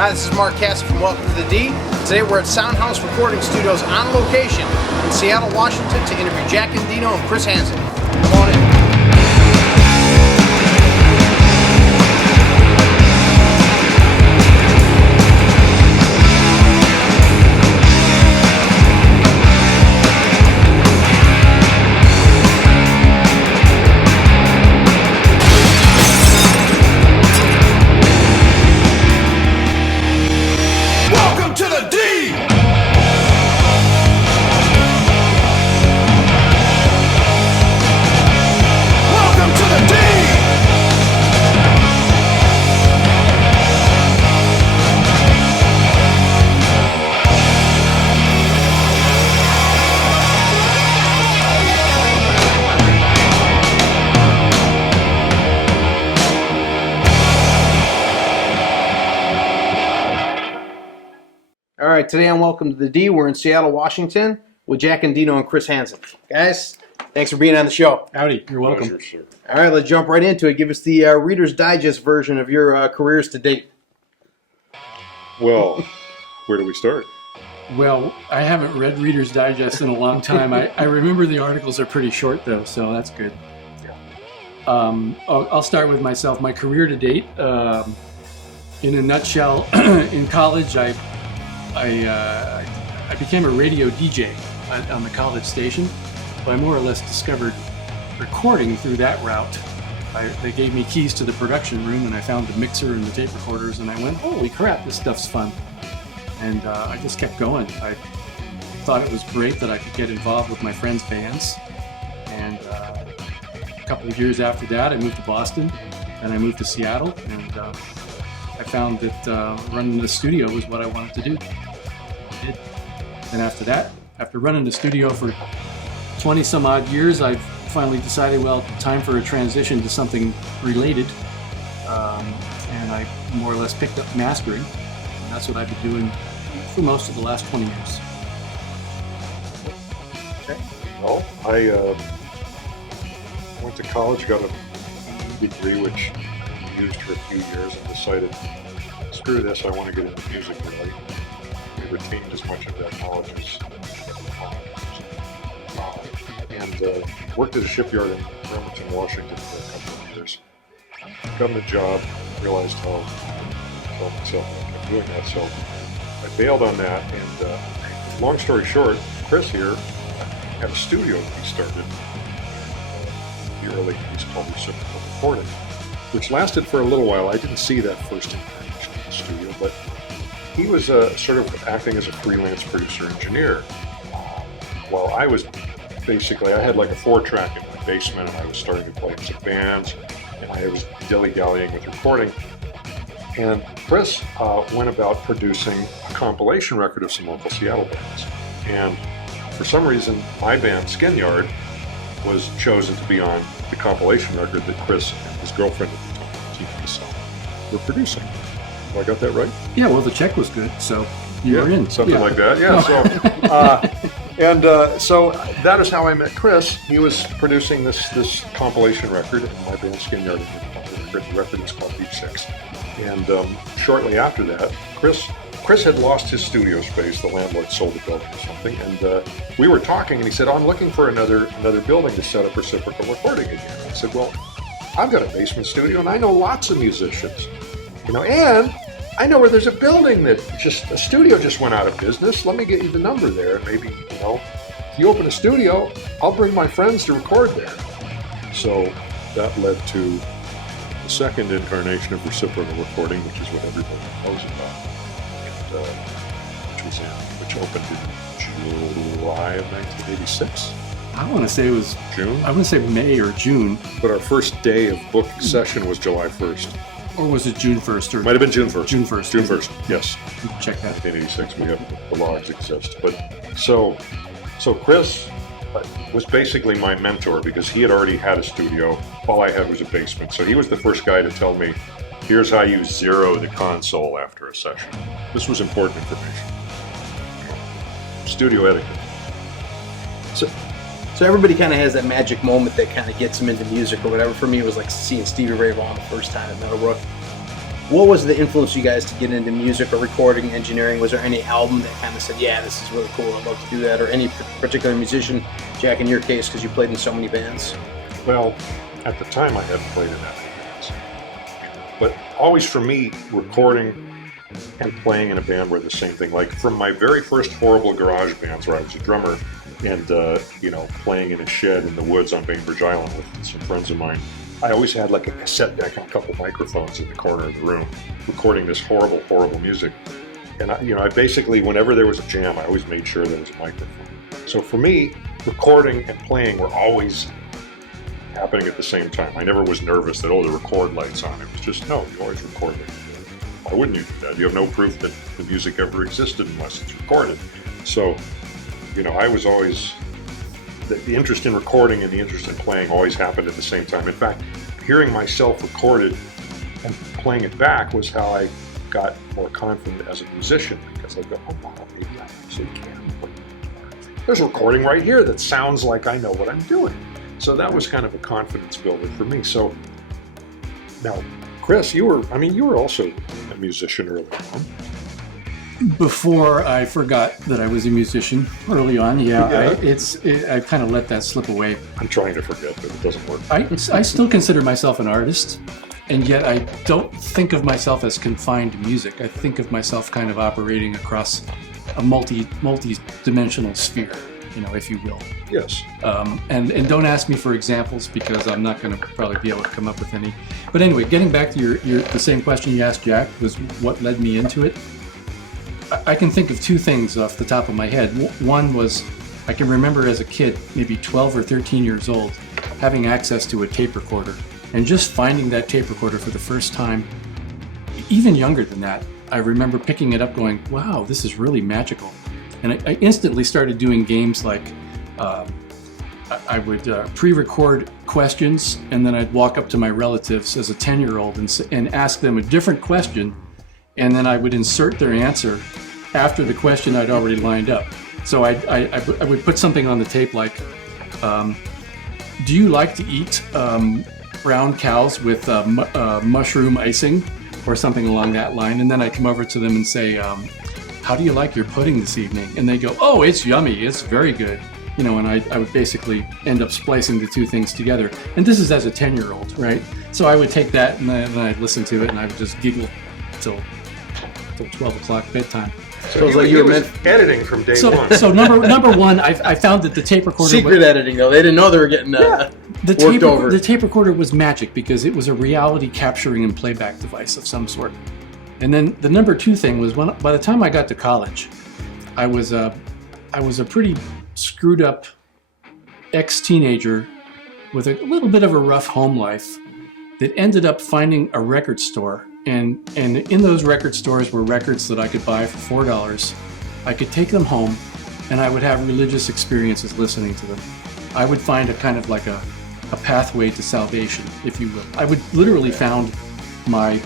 Hi, this is Mark Cassie from Welcome to the D. Today we're at Soundhouse Recording Studios on location in Seattle, Washington to interview Jack Endino and Chris Hanzsek. Come on in. All right, today on Welcome to the D, we're in Seattle, Washington with Jack Endino and Chris Hanzsek. Guys, thanks for being on the show. Howdy, you're welcome. Pleasure, sir. All right, let's jump right into it. Give us the Reader's Digest version of your careers to date. Well, where do we start? Well, I haven't read Reader's Digest in a long time. I remember the articles are pretty short, though, so that's good. I'll start with myself. My career to date, in a nutshell, in college, I became a radio DJ on the college station. So I more or less discovered recording through that route. They gave me keys to the production room, and I found the mixer and the tape recorders, and I went, holy crap, this stuff's fun. And I just kept going. I thought it was great that I could get involved with my friends' bands. And a couple of years after that, I moved to Boston, and I moved to Seattle, and I found that running the studio was what I wanted to do. I did. And after that, after running the studio for 20 some odd years, I finally decided, well, time for a transition to something related. And I more or less picked up mastering. And that's what I've been doing for most of the last 20 years. Okay. Well, I went to college, got a degree which I used for a few years, and decided, screw this, I want to get into music really. I retained as much of that knowledge as and worked at a shipyard in Bremerton, Washington for a couple of years. Got a job, realized how I killed myself when I kept doing that, so I bailed on that, and long story short, Chris here had a studio that he started in the early 80s called Reciprocal Recording, which lasted for a little while. I didn't see that first incarnation of the studio, but he was sort of acting as a freelance producer engineer. While I was basically, I had like a 4-track in my basement, and I was starting to play in some bands, and I was dilly-dallying with recording. And Chris went about producing a compilation record of some local Seattle bands. And for some reason, my band, Skin Yard, was chosen to be on the compilation record that Chris and his girlfriend at the time, TV Song, were producing. Have I got that right? Yeah, well, the check was good, so you were in. Something like that, yeah. So that is how I met Chris. He was producing this compilation record, and my band Skin Yard had the record is called Deep Six. And shortly after that, Chris had lost his studio space. The landlord sold the building or something, and we were talking, and he said, I'm looking for another building to set up reciprocal recording again. I said, well, I've got a basement studio, and I know lots of musicians, and I know where there's a building that a studio just went out of business. Let me get you the number there, and maybe, if you open a studio, I'll bring my friends to record there. So that led to the second incarnation of reciprocal recording, which is what everybody knows about, and which opened in July of 1986. I want to say it was June. I want to say May or June. But our first day of book session was July 1st. Or was it June 1st? Or might have been June 1st. June 1st. June 1st, yes. Check that. 1986, we have the logs exist. But so Chris was basically my mentor because he had already had a studio. All I had was a basement. So he was the first guy to tell me, here's how you zero the console after a session. This was important information. Studio etiquette. So everybody kind of has that magic moment that kind of gets them into music or whatever. For me, it was like seeing Stevie Ray Vaughan the first time at Meadowbrook. What was the influence you guys to get into music or recording, engineering? Was there any album that kind of said, yeah, this is really cool, I'd love to do that? Or any particular musician, Jack, in your case, because you played in so many bands? Well, at the time I hadn't played in that many bands. But always for me, recording and playing in a band were the same thing. Like from my very first horrible garage bands where I was a drummer and, playing in a shed in the woods on Bainbridge Island with some friends of mine, I always had like a cassette deck and a couple microphones in the corner of the room, recording this horrible, horrible music. And I basically, whenever there was a jam, I always made sure there was a microphone. So for me, recording and playing were always happening at the same time. I never was nervous that, the record light's on. It was just, no, you always record it. Why wouldn't you do that? You have no proof that the music ever existed unless it's recorded. So, I was always, the interest in recording and the interest in playing always happened at the same time. In fact, hearing myself recorded and playing it back was how I got more confident as a musician, because I go, oh wow, maybe I actually can play the guitar. There's a recording right here that sounds like I know what I'm doing. So that was kind of a confidence builder for me. So now, Chris, you were also a musician early on. Before I forgot that I was a musician early on, I kind of let that slip away. I'm trying to forget, but it doesn't work. I still consider myself an artist, and yet I don't think of myself as confined to music. I think of myself kind of operating across a multi-dimensional sphere, if you will. Yes. And don't ask me for examples, because I'm not going to probably be able to come up with any. But anyway, getting back to the same question you asked Jack, was what led me into it. I can think of two things off the top of my head. One was, I can remember as a kid, maybe 12 or 13 years old, having access to a tape recorder, and just finding that tape recorder for the first time. Even younger than that, I remember picking it up going, wow, this is really magical. And I instantly started doing games like, I would pre-record questions, and then I'd walk up to my relatives as a 10-year-old and ask them a different question, and then I would insert their answer after the question I'd already lined up. So I would put something on the tape like, do you like to eat brown cows with mushroom icing, or something along that line? And then I'd come over to them and say, how do you like your pudding this evening? And they go, oh, it's yummy, it's very good. And I would basically end up splicing the two things together. And this is as a 10-year-old, right? So I would take that and then I'd listen to it, and I would just giggle till 12 o'clock bedtime. So you were editing from day one. So number one, I found that the tape recorder... Secret editing, though. They didn't know they were getting worked over. The tape recorder was magic, because it was a reality capturing and playback device of some sort. And then the number two thing was, by the time I got to college, I was a pretty screwed up ex-teenager with a little bit of a rough home life that ended up finding a record store. And in those record stores were records that I could buy for $4. I could take them home, and I would have religious experiences listening to them. I would find a kind of like a pathway to salvation, if you will. I would literally found my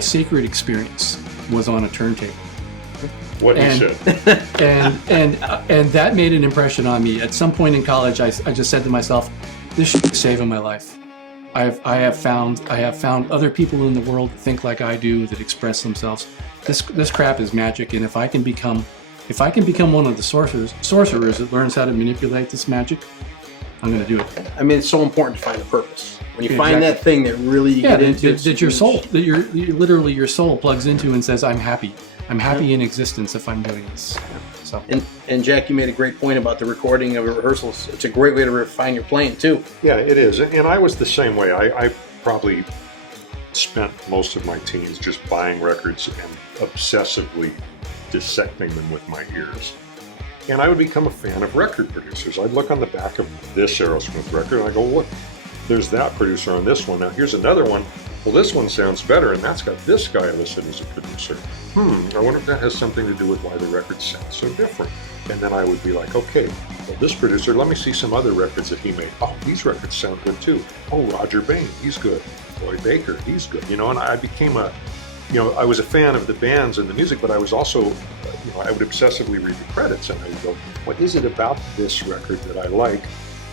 sacred experience was on a turntable. What he said. And that made an impression on me. At some point in college, I just said to myself, this should be saving my life. I have found other people in the world that think like I do, that express themselves. This crap is magic, and if I can become one of the sorcerers that learns how to manipulate this magic, I'm going to do it. I mean, it's so important to find a purpose. When you find that thing that really you get into, that your soul, literally your soul plugs into and says, I'm happy. I'm happy in existence if I'm doing this. So. And Jack, you made a great point about the recording of rehearsals. It's a great way to refine your playing too. Yeah, it is. And I was the same way. I probably spent most of my teens just buying records and obsessively dissecting them with my ears. And I would become a fan of record producers. I'd look on the back of this Aerosmith record and I go, look, there's that producer on this one. Now here's another one. Well, this one sounds better, and that's got this guy listed as a producer. I wonder if that has something to do with why the records sound so different. And then I would be like, okay, well, this producer, let me see some other records that he made. Oh, these records sound good too. Oh, Roger Bain, he's good. Roy Baker, he's good. And I became I was a fan of the bands and the music, but I was also, I would obsessively read the credits, and I would go, what is it about this record that I like?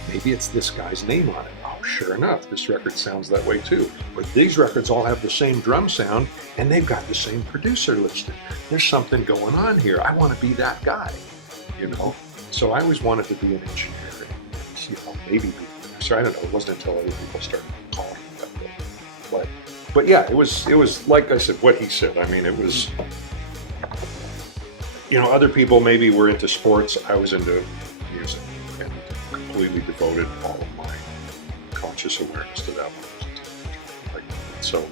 Maybe it's this guy's name on it. Oh, sure enough, this record sounds that way too. But these records all have the same drum sound, and they've got the same producer listed. There's something going on here. I want to be that guy, you know? So I always wanted to be an engineer, and, you know, maybe be a producer. I don't know. It wasn't until other people started calling me that. But yeah, it was like I said, what he said. I mean, it was, you know, other people maybe were into sports. I was into music, and completely devoted all of my conscious awareness to that one. Like, so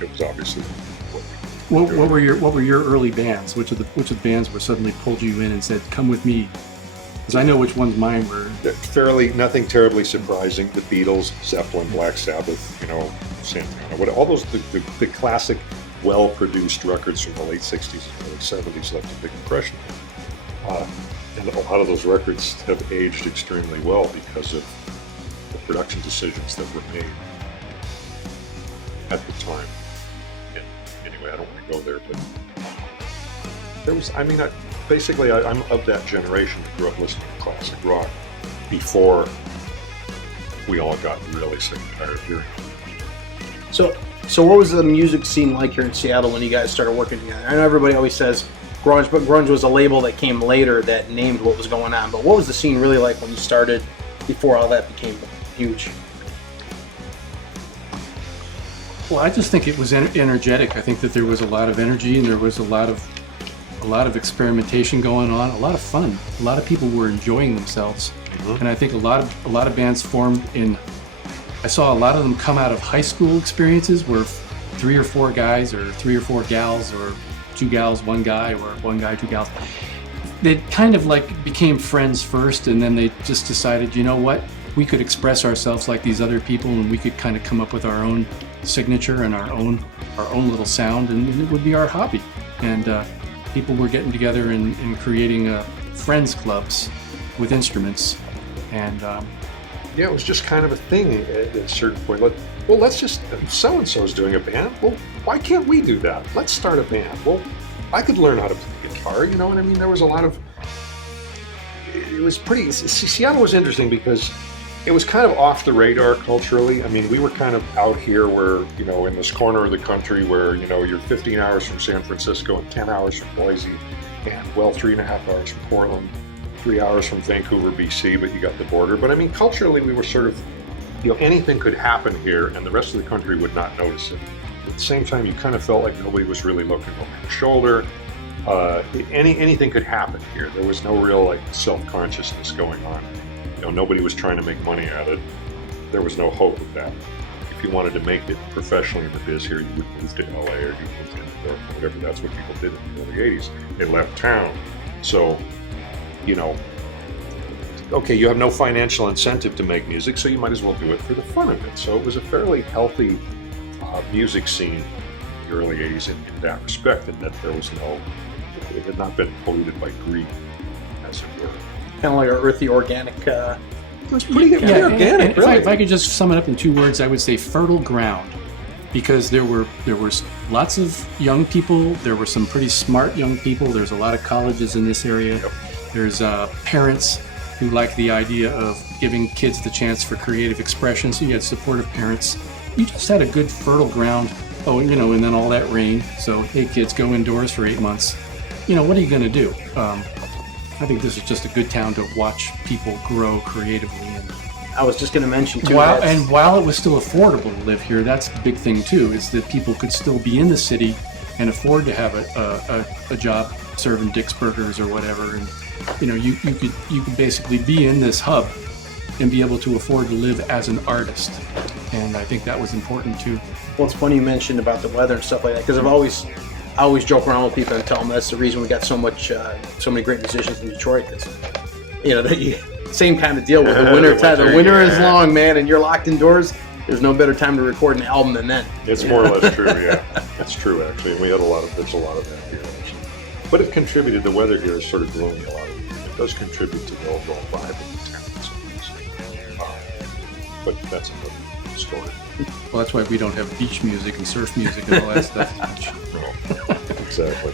it was obviously What were your early bands? Which of the bands were suddenly pulled you in and said, "Come with me"? Because I know which ones mine were. Nothing terribly surprising. The Beatles, Zeppelin, Black Sabbath, you know, Santana, all those the classic, well-produced records from the late '60s and early '70s left a big impression. And a lot of those records have aged extremely well because of the production decisions that were made at the time. And anyway, I don't want to go there, but there was, I mean, I'm of that generation that grew up listening to classic rock before we all got really sick and tired of hearing it. So what was the music scene like here in Seattle when you guys started working together? I know everybody always says grunge, but grunge was a label that came later that named what was going on. But what was the scene really like when you started before all that became huge? Well, I just think it was energetic. I think that there was a lot of energy and there was a lot of experimentation going on, a lot of fun. A lot of people were enjoying themselves. Mm-hmm. And I think a lot of bands formed I saw a lot of them come out of high school experiences where 3 or 4 guys or 3 or 4 gals or 2 gals, 1 guy, or 1 guy, 2 gals. They kind of like became friends first, and then they just decided, you know what, we could express ourselves like these other people, and we could kind of come up with our own signature and our own little sound, and it would be our hobby. And people were getting together and creating friends clubs with instruments, and yeah, it was just kind of a thing at a certain point. Let's just, so-and-so's doing a band. Well, why can't we do that? Let's start a band. Well, I could learn how to play guitar, you know what I mean? There was a lot of, it was pretty, Seattle was interesting because it was kind of off the radar culturally. I mean, we were kind of out here where, you know, in this corner of the country where, you know, you're 15 hours from San Francisco and 10 hours from Boise and, 3.5 hours from Portland. 3 hours from Vancouver, BC, but you got the border. But I mean, culturally, we were sort of, you know, anything could happen here and the rest of the country would not notice it. At the same time, you kind of felt like nobody was really looking over your shoulder. Anything could happen here. There was no real like self-consciousness going on. You know, nobody was trying to make money at it. There was no hope of that. If you wanted to make it professionally in the biz here, you would move to LA or you moved to New York or whatever. That's what people did in the early 80s. They left town. So, you know, okay, you have no financial incentive to make music, so you might as well do it for the fun of it. So it was a fairly healthy music scene in the early 80s in that respect, and that there was it had not been polluted by greed, as it were. Kind of like an earthy, organic. It was pretty organic, really. If I could just sum it up in 2 words, I would say fertile ground. Because there was lots of young people, there were some pretty smart young people, there's a lot of colleges in this area. Yep. There's parents who like the idea of giving kids the chance for creative expression, so you had supportive parents. You just had a good fertile ground. Oh, you know, and then all that rain. So, hey kids, go indoors for 8 months. You know, what are you going to do? I think this is just a good town to watch people grow creatively. And I was just going to mention too. While it was still affordable to live here, that's the big thing too, is that people could still be in the city and afford to have a job serving Dick's Burgers or whatever. And you know, you could basically be in this hub and be able to afford to live as an artist. And I think that was important too. Well, it's funny you mentioned about the weather and stuff like that, because I always joke around with people and tell them that's the reason we got so many great musicians in Detroit. Because, you know, same kind of deal with the winter time. The winter is long, man, and you're locked indoors. There's no better time to record an album than then. It's more or less true, yeah. That's true, actually. And there's a lot of that here, actually. But it contributed, the weather here is sort of gloomy a lot of the time. It does contribute to the overall vibe of the town. But that's another story. Well, that's why we don't have beach music and surf music and all that stuff. No, exactly.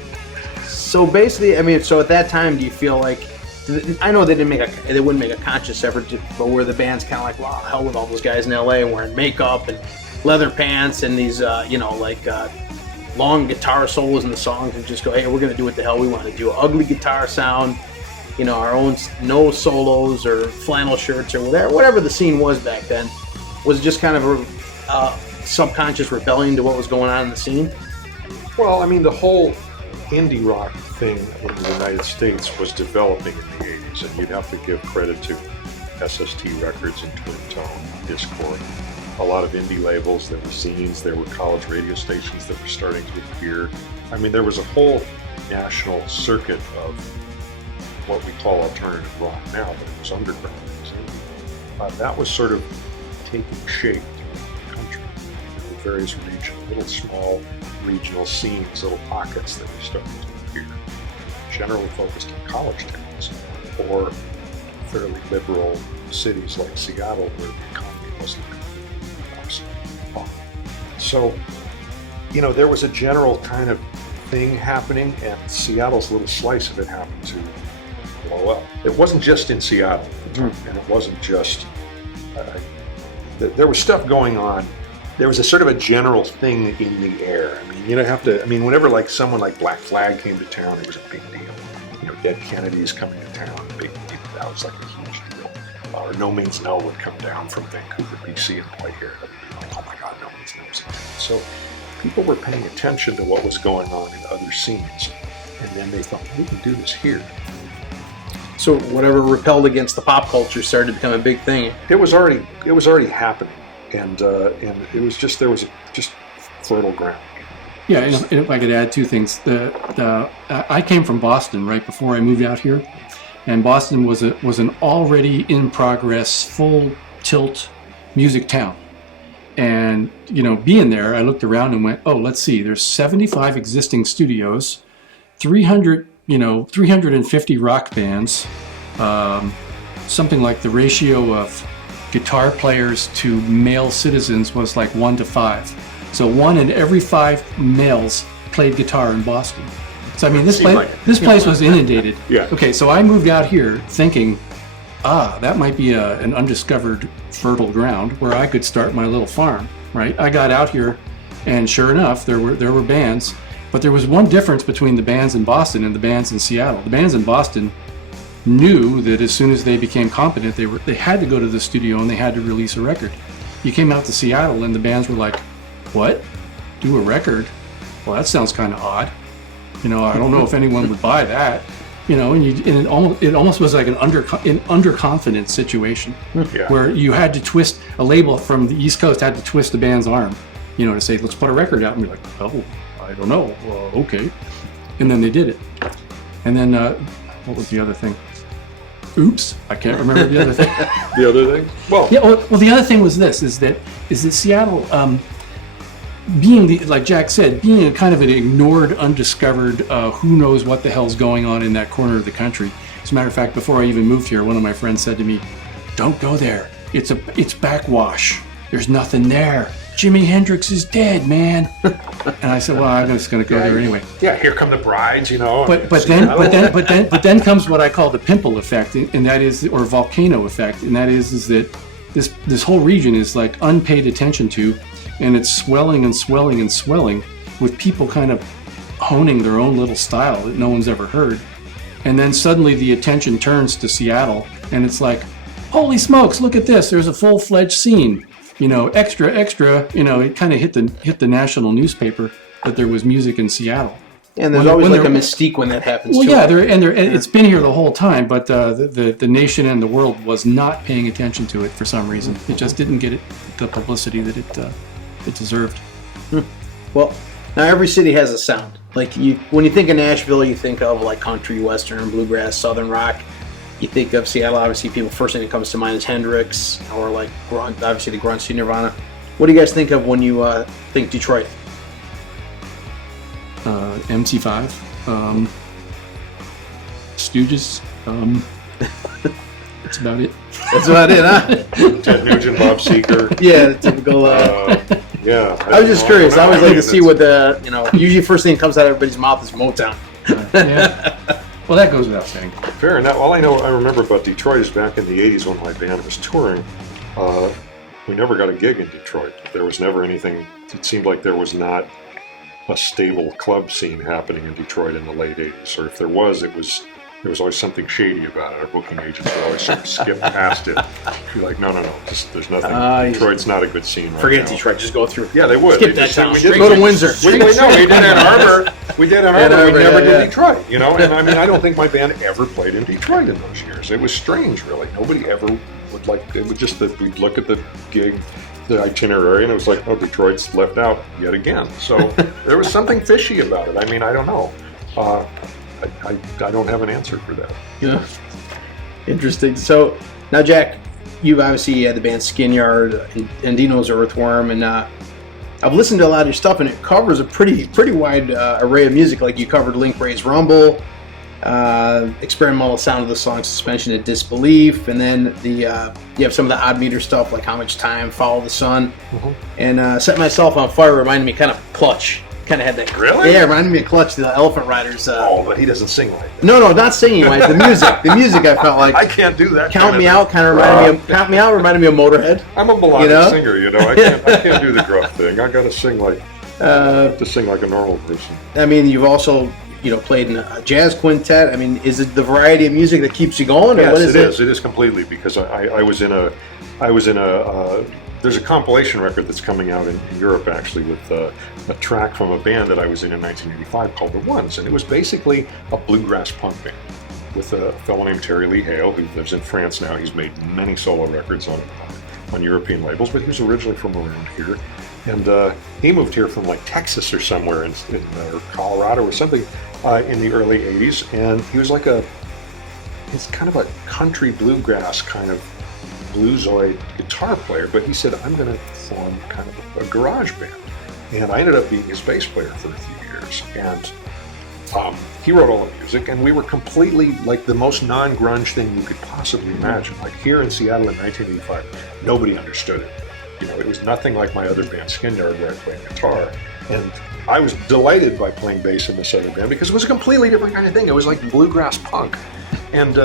So basically, I mean, so at that time, do you feel like I know they wouldn't make a conscious effort to, but where the band's kind of like, wow, hell with all those guys in LA wearing makeup and leather pants and these, long guitar solos in the songs, and just go, hey, we're going to do what the hell we want to do. Ugly guitar sound, our own, no solos or flannel shirts or whatever the scene was back then. Was it just kind of a subconscious rebellion to what was going on in the scene? Well, I mean, the whole indie rock thing in the United States was developing in the 80s, and you'd have to give credit to SST Records and Twin Tone, Discord, a lot of indie labels. There were zines, there were college radio stations that were starting to appear. I mean, there was a whole national circuit of what we call alternative rock now, but it was underground. It was indie. That was sort of taking shape throughout the country. There were various little small regional scenes, little pockets that were starting to appear, generally focused on college towns or fairly liberal cities like Seattle, where the economy wasn't completely. So, there was a general kind of thing happening, and Seattle's little slice of it happened to blow up. It wasn't just in Seattle, and it wasn't just. There was stuff going on. There was a sort of a general thing in the air. Whenever someone like Black Flag came to town, it was a big deal. Dead Kennedys coming to town, big deal. That was like a huge deal. Or No Means No would come down from Vancouver, BC, and play here. Oh my God, No Means No was in town. So people were paying attention to what was going on in other scenes, and then they thought, we can do this here. So whatever repelled against the pop culture started to become a big thing. It was already happening, and it was just fertile ground. Yeah, and if I could add two things, I came from Boston right before I moved out here, and Boston was an already in progress, full tilt music town. And being there, I looked around and went, oh, let's see, there's 75 existing studios, 350 rock bands, something like the ratio of guitar players to male citizens was like 1 to 5. So 1 in every 5 males played guitar in Boston. So this place was inundated. Yeah. Okay, so I moved out here thinking, that might be an undiscovered fertile ground where I could start my little farm, right? I got out here, and sure enough, there were bands. But there was one difference between the bands in Boston and the bands in Seattle. The bands in Boston knew that as soon as they became competent, they had to go to the studio and they had to release a record. You came out to Seattle and the bands were like, what? Do a record? Well, that sounds kind of odd. I don't know if anyone would buy that. And it almost was like an underconfident situation where you had to twist a label from the East Coast had to twist the band's arm, to say, let's put a record out. And we're like, oh, I don't know. Okay. And then they did it. And then, what was the other thing? Oops, I can't remember the other thing. The other thing? Well, yeah. Well, the other thing was this: is that Seattle, being like Jack said, being a kind of an ignored, undiscovered, who knows what the hell's going on in that corner of the country. As a matter of fact, before I even moved here, one of my friends said to me, "Don't go there. It's backwash. There's nothing there. Jimi Hendrix is dead, man." And I said, "Well, I'm just going to go there anyway." Yeah, here come the brides, But then comes what I call the pimple effect, and that is, or volcano effect, and that is that this whole region is like unpaid attention to, and it's swelling and swelling and swelling with people kind of honing their own little style that no one's ever heard, and then suddenly the attention turns to Seattle, and it's like, holy smokes, look at this! There's a full-fledged scene. Extra, it kind of hit the national newspaper that there was music in Seattle. And there's always a mystique when that happens. Well, yeah, it's been here the whole time, but the nation and the world was not paying attention to it for some reason. It just didn't get the publicity that it deserved. Well, now every city has a sound. Like when you think of Nashville, you think of like country, western, bluegrass, southern rock. You think of Seattle, obviously, first thing that comes to mind is Hendrix, or like grunge, obviously the grunge scene, Nirvana. What do you guys think of when you think Detroit? MC5, Stooges. That's about it. That's about it, huh? Ted Nugent, Bob Seger. Yeah, the typical. Yeah. I was just curious. I always like to see what usually first thing that comes out of everybody's mouth is Motown. Yeah. Well, that goes without saying. Fair. And all I remember about Detroit is back in the 80s when my band was touring, we never got a gig in Detroit. There was never anything. It seemed like there was not a stable club scene happening in Detroit in the late 80s. Or if there was there was always something shady about it. Our booking agents would always sort of skip past it. Be like, no, there's nothing. Detroit's not a good scene right Forget now. Detroit, just go through. Yeah, they would. Skip that town. Go to Windsor. We did Ann Arbor. We never did Detroit, you know? And I mean, I don't think my band ever played in Detroit in those years. It was strange, really. Nobody ever would it was just that we'd look at the gig, the itinerary, and it was like, oh, Detroit's left out yet again. So there was something fishy about it. I mean, I don't know. I don't have an answer for that. Yeah. Interesting. So now, Jack, you've obviously had the band Skinyard, Endino's Earthworm, and I've listened to a lot of your stuff, and it covers a pretty wide array of music. Like you covered Link Ray's Rumble, experimental sound of the song Suspension of Disbelief, and then you have some of the odd meter stuff like How Much Time, Follow the Sun, and Set Myself on Fire reminded me kind of Clutch. Kind of had that. Really? Yeah, reminded me of Clutch, the Elephant Riders. But he doesn't sing like that. No, not singing. Like the music, I felt like. I can't do that. Count Me Out kind of reminded me of Motorhead. I'm a melodic singer, you know. I can't do the gruff thing. I got to sing like a normal person. I mean, you've also played in a jazz quintet. I mean, is it the variety of music that keeps you going, or yes, what is it? Yes, it is completely, because I was in a. There's a compilation record that's coming out in Europe, actually, with a track from a band that I was in 1985 called The Ones. And it was basically a bluegrass punk band with a fellow named Terry Lee Hale, who lives in France now. He's made many solo records on European labels, but he was originally from around here. And he moved here from like Texas or somewhere in or Colorado or something in the early 80s. And he was he's kind of a country bluegrass kind of bluesoid guitar player, but he said, I'm going to form kind of a garage band. And I ended up being his bass player for a few years. And he wrote all the music, and we were completely like the most non-grunge thing you could possibly imagine. Like here in Seattle in 1985, nobody understood it. It was nothing like my other band, Skinyard, where I played guitar. And I was delighted by playing bass in this other band because it was a completely different kind of thing. It was like bluegrass punk. And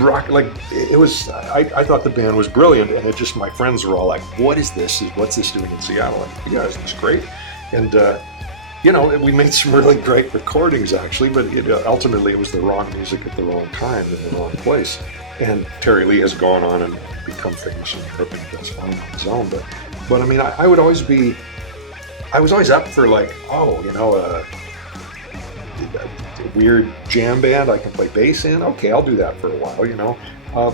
rock, like it was. I thought the band was brilliant, and it just my friends were all like, "What is this? What's this doing in Seattle?" Like, yeah, it's great. And we made some really great recordings actually, but ultimately it was the wrong music at the wrong time in the wrong place. And Terry Lee has gone on and become famous in Europe, and that's fine on his own. But I mean, I was always up for like, a weird jam band I can play bass in. Okay, I'll do that for a while,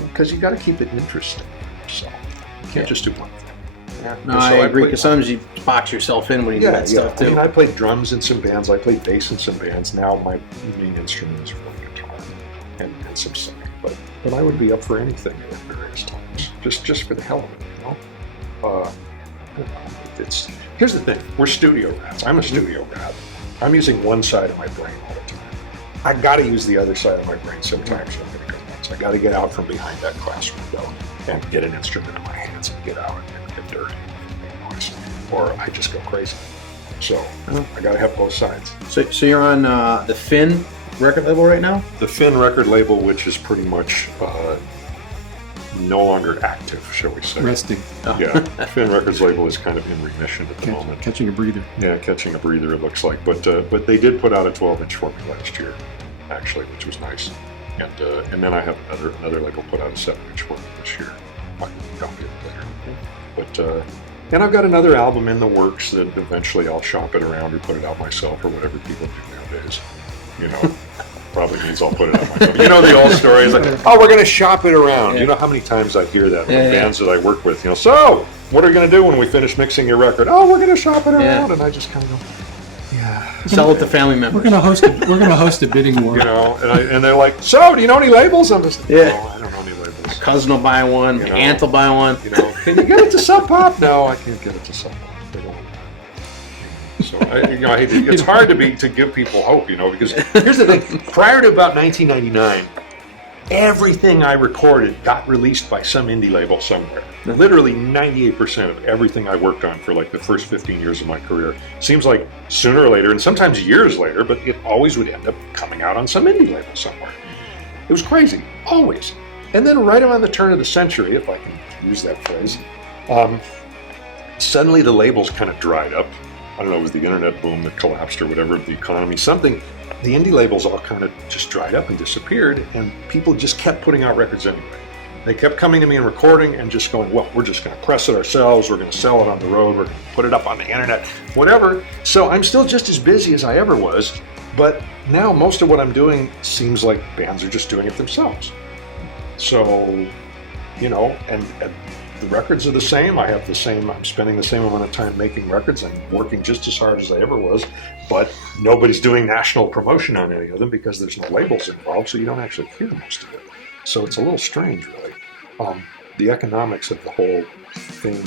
because you got to keep it interesting. So you can't just do one thing. Yeah. No, I agree, because sometimes you box yourself in when you do that stuff too. I mean, I played drums in some bands, I played bass in some bands. Now my main instrument is really guitar and some singing. But I would be up for anything at various times, just for the hell of it, Here's the thing, we're studio rats. I'm a studio rat. I'm using one side of my brain all the time. I got to use the other side of my brain sometimes. I'm going to go nuts. I got to get out from behind that glass window and get an instrument in my hands and get out and get dirty and make noise, or I just go crazy. So I got to have both sides. So you're on the Finn record label right now? The Finn record label, which is pretty much no longer active, shall we say. Resting. Yeah, Finn Records label is kind of in remission at the moment. Catching a breather. Yeah, catching a breather, it looks like. But they did put out a 12-inch for me last year, actually, which was nice. And then I have another label put out a 7-inch for me this year. I'll get it later. But and I've got another album in the works that eventually I'll shop it around or put it out myself or whatever people do nowadays. Probably means I'll put it on my phone. The old story is like, oh, we're going to shop it around. Yeah. You know how many times I hear that from bands that I work with? So, what are you going to do when we finish mixing your record? Oh, we're going to shop it around. And I just kind of go, yeah. Sell it to family members. We're going to host a bidding war. And they're like, so, do you know any labels? I'm just like, no, I don't know any labels. My cousin will buy one. My aunt will buy one. Can you get it to Sub Pop? No, I can't get it to Sub Pop. They don't. So it's hard to give people hope, because here's the thing. Prior to about 1999, everything I recorded got released by some indie label somewhere. Literally 98% of everything I worked on for like the first 15 years of my career seems like sooner or later, and sometimes years later, but it always would end up coming out on some indie label somewhere. It was crazy, always. And then right around the turn of the century, if I can use that phrase, suddenly the labels kind of dried up. I don't know, it was the internet boom that collapsed or whatever, the economy, something. The indie labels all kind of just dried up and disappeared, and people just kept putting out records anyway. They kept coming to me and recording and just going, well, we're just going to press it ourselves, we're going to sell it on the road, we're going to put it up on the internet, whatever. So I'm still just as busy as I ever was, but now most of what I'm doing seems like bands are just doing it themselves. So, you know, and the records are the same. I'm spending the same amount of time making records. I'm working just as hard as I ever was, but nobody's doing national promotion on any of them because there's no labels involved, so you don't actually hear most of it. So it's a little strange, really. The economics of the whole thing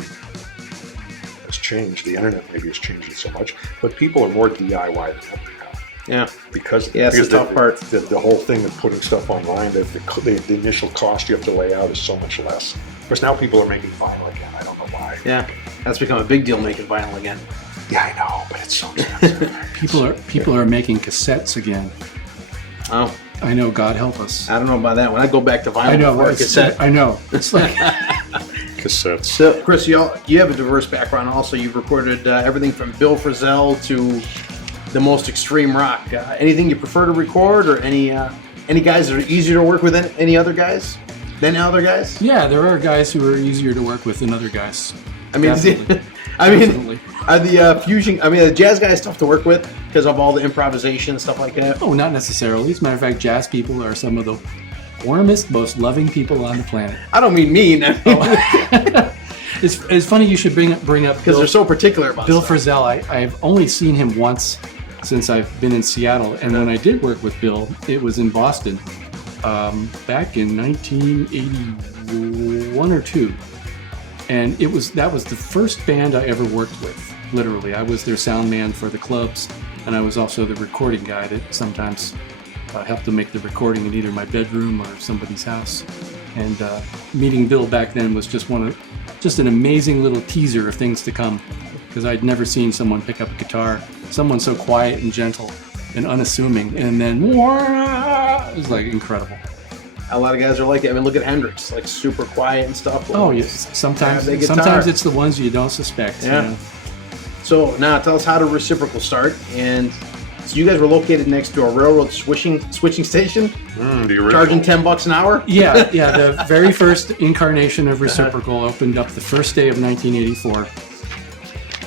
has changed. The internet maybe has changed it so much, but people are more DIY than ever now. Yeah. Because it's the tough part. The whole thing of putting stuff online, the initial cost you have to lay out is so much less. Of course, now people are making vinyl again. I don't know why. Yeah, that's become a big deal, making vinyl again. Yeah, I know, but it's so expensive. people are making cassettes again. Oh, I know. God help us. I don't know about that one. I go back to vinyl. I know. Before cassette. I know. It's like cassettes. So, Chris, you have a diverse background. Also, you've recorded everything from Bill Frisell to the most extreme rock. Anything you prefer to record, or any guys that are easier to work with than any other guys? Yeah, there are guys who are easier to work with than other guys. I mean, Definitely. Are the fusion? I mean, the jazz guys tough to work with because of all the improvisation and stuff like that. Oh, not necessarily. As a matter of fact, jazz people are some of the warmest, most loving people on the planet. I don't mean mean. I mean, It's funny you should bring up because they're so particular about Bill stuff. Frisell. I've only seen him once since I've been in Seattle, and when I did work with Bill, it was in Boston back in 1981 or 2, and that was the first band I ever worked with. Literally, I was their sound man for the clubs, and I was also the recording guy that sometimes helped to make the recording in either my bedroom or somebody's house. And meeting Bill back then was just an amazing little teaser of things to come, because I'd never seen someone pick up a guitar, someone so quiet and gentle and unassuming, and then it was like incredible. A lot of guys are like it. I mean, look at Hendrix, like super quiet and stuff. Oh, yes. Sometimes it's the ones you don't suspect. Yeah. You know? So now tell us how did Reciprocal start, and so you guys were located next to a railroad switching station, The original. charging $10 an hour. Yeah. The very first incarnation of Reciprocal opened up the first day of 1984.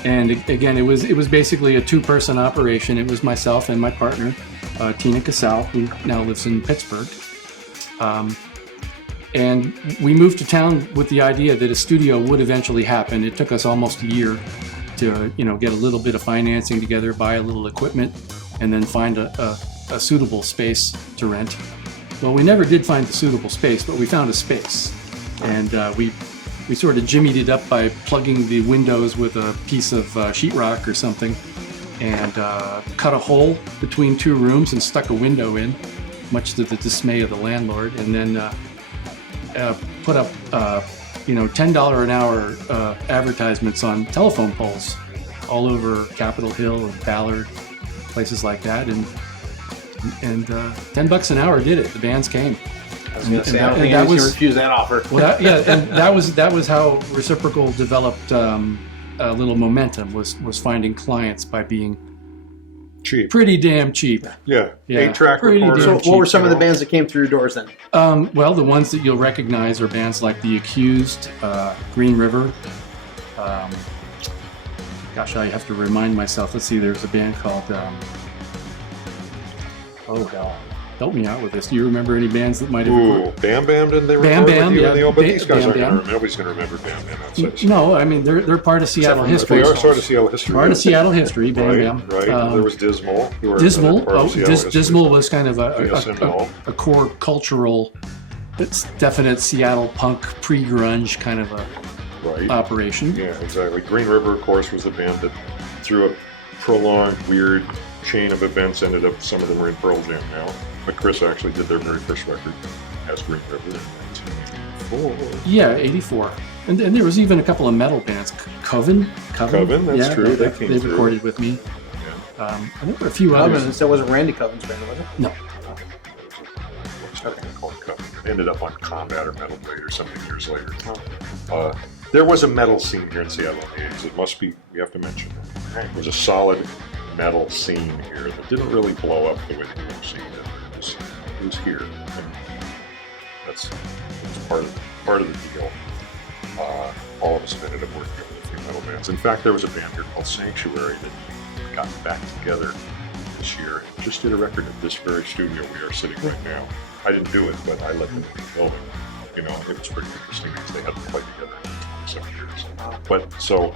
And again, it was basically a two-person operation. It was myself and my partner, Tina Casal, who now lives in Pittsburgh. And we moved to town with the idea that a studio would eventually happen. It took us almost a year to get a little bit of financing together, buy a little equipment, and then find a suitable space to rent. Well, we never did find the suitable space, but we found a space. And we sort of jimmied it up by plugging the windows with a piece of sheetrock or something, and cut a hole between two rooms and stuck a window in, much to the dismay of the landlord, and then put up $10 an hour advertisements on telephone poles all over Capitol Hill and Ballard, places like that, and $10 an hour did it. The bands came. I was going to say, I don't think I was refuse that offer. Well, and that was how Reciprocal developed a little momentum. Was finding clients by being cheap, pretty damn cheap. Yeah. 8-track pretty recorder. damn So what were some of the bands that came through your doors then? Well, the ones that you'll recognize are bands like The Accused, Green River. Gosh, I have to remind myself. Let's see. There's a band called. Oh God. Help me out with this. Do you remember any bands that might have... Ooh, Bam Bam, didn't they Bam record Bam, with you? yeah. But these guys Bam aren't going to Bam. remember. Nobody's going to remember Bam Bam outside. No, I mean, they're part of Seattle history. They are sort of Seattle history. Part of Seattle history, Bam Right, Bam. right. There was Dismal. who were Dismal. part of Seattle history. Dismal was kind of a DSML. core cultural, it's definite Seattle punk, pre-grunge kind of a Right. operation. Yeah, exactly. Green River, of course, was the band that through a prolonged, weird chain of events ended up, some of them are in Pearl Jam now. But Chris actually did their very first record. as Green River in 1984. Yeah, 84. And there was even a couple of metal bands. Coven, that's true. They came through. Recorded with me. Yeah. And there were a few others. Coven, that wasn't Randy Coven's band, was it? No. Called Coven. Ended up on Combat or Metal Blade or something years later. There was a metal scene here in Seattle in the 80s. It must be, we have to mention. There was a solid metal scene here that didn't really blow up the way the metal scene did. It was here. And that's part of the deal. All of us have ended up working with a few metal bands. In fact, there was a band here called Sanctuary that got back together this year and just did a record at this very studio we are sitting right now. I didn't do it, but I let them in the building. You know, it was pretty interesting because they hadn't played together in 7 years. But so,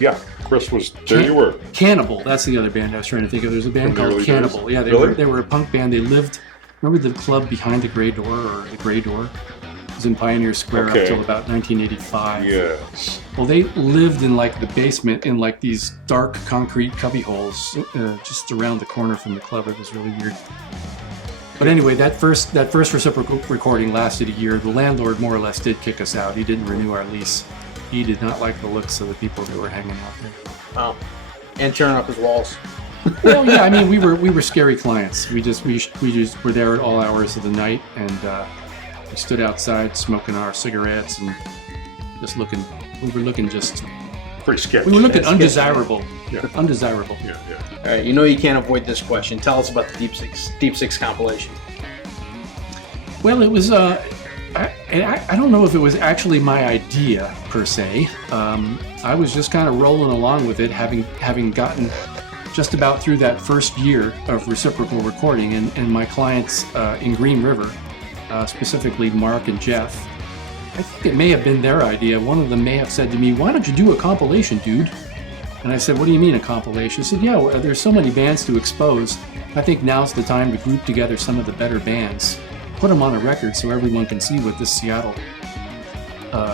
yeah, Chris was there. You were Cannibal. That's the other band I was trying to think of. There's a band called Cannibal. Days? Yeah, they were a punk band. They lived. Remember the club behind the Gray Door, or the Gray Door? It was in Pioneer Square up till about 1985. Yes. Well, they lived in like the basement in like these dark concrete cubby holes just around the corner from the club. It was really weird. But anyway, that first reciprocal recording lasted a year. The landlord more or less did kick us out. He didn't renew our lease. He did not like the looks of the people that were hanging out there. Oh, and tearing up his walls. Well, yeah, I mean, we were scary clients. We just were there at all hours of the night, and we stood outside smoking our cigarettes and just looking. We were looking just pretty sketchy. We were looking That's undesirable. Yeah. Undesirable. Yeah. All right, you know you can't avoid this question. Tell us about the Deep Six compilation. Well, it was. I don't know if it was actually my idea per se. I was just kind of rolling along with it, having gotten just about through that first year of reciprocal recording, and my clients in Green River, specifically Mark and Jeff. I think it may have been their idea. One of them may have said to me, "Why don't you do a compilation, dude?" And I said, "What do you mean a compilation?" He said, "Yeah, well, there's so many bands to expose. I think now's the time to group together some of the better bands, put them on a record so everyone can see what this Seattle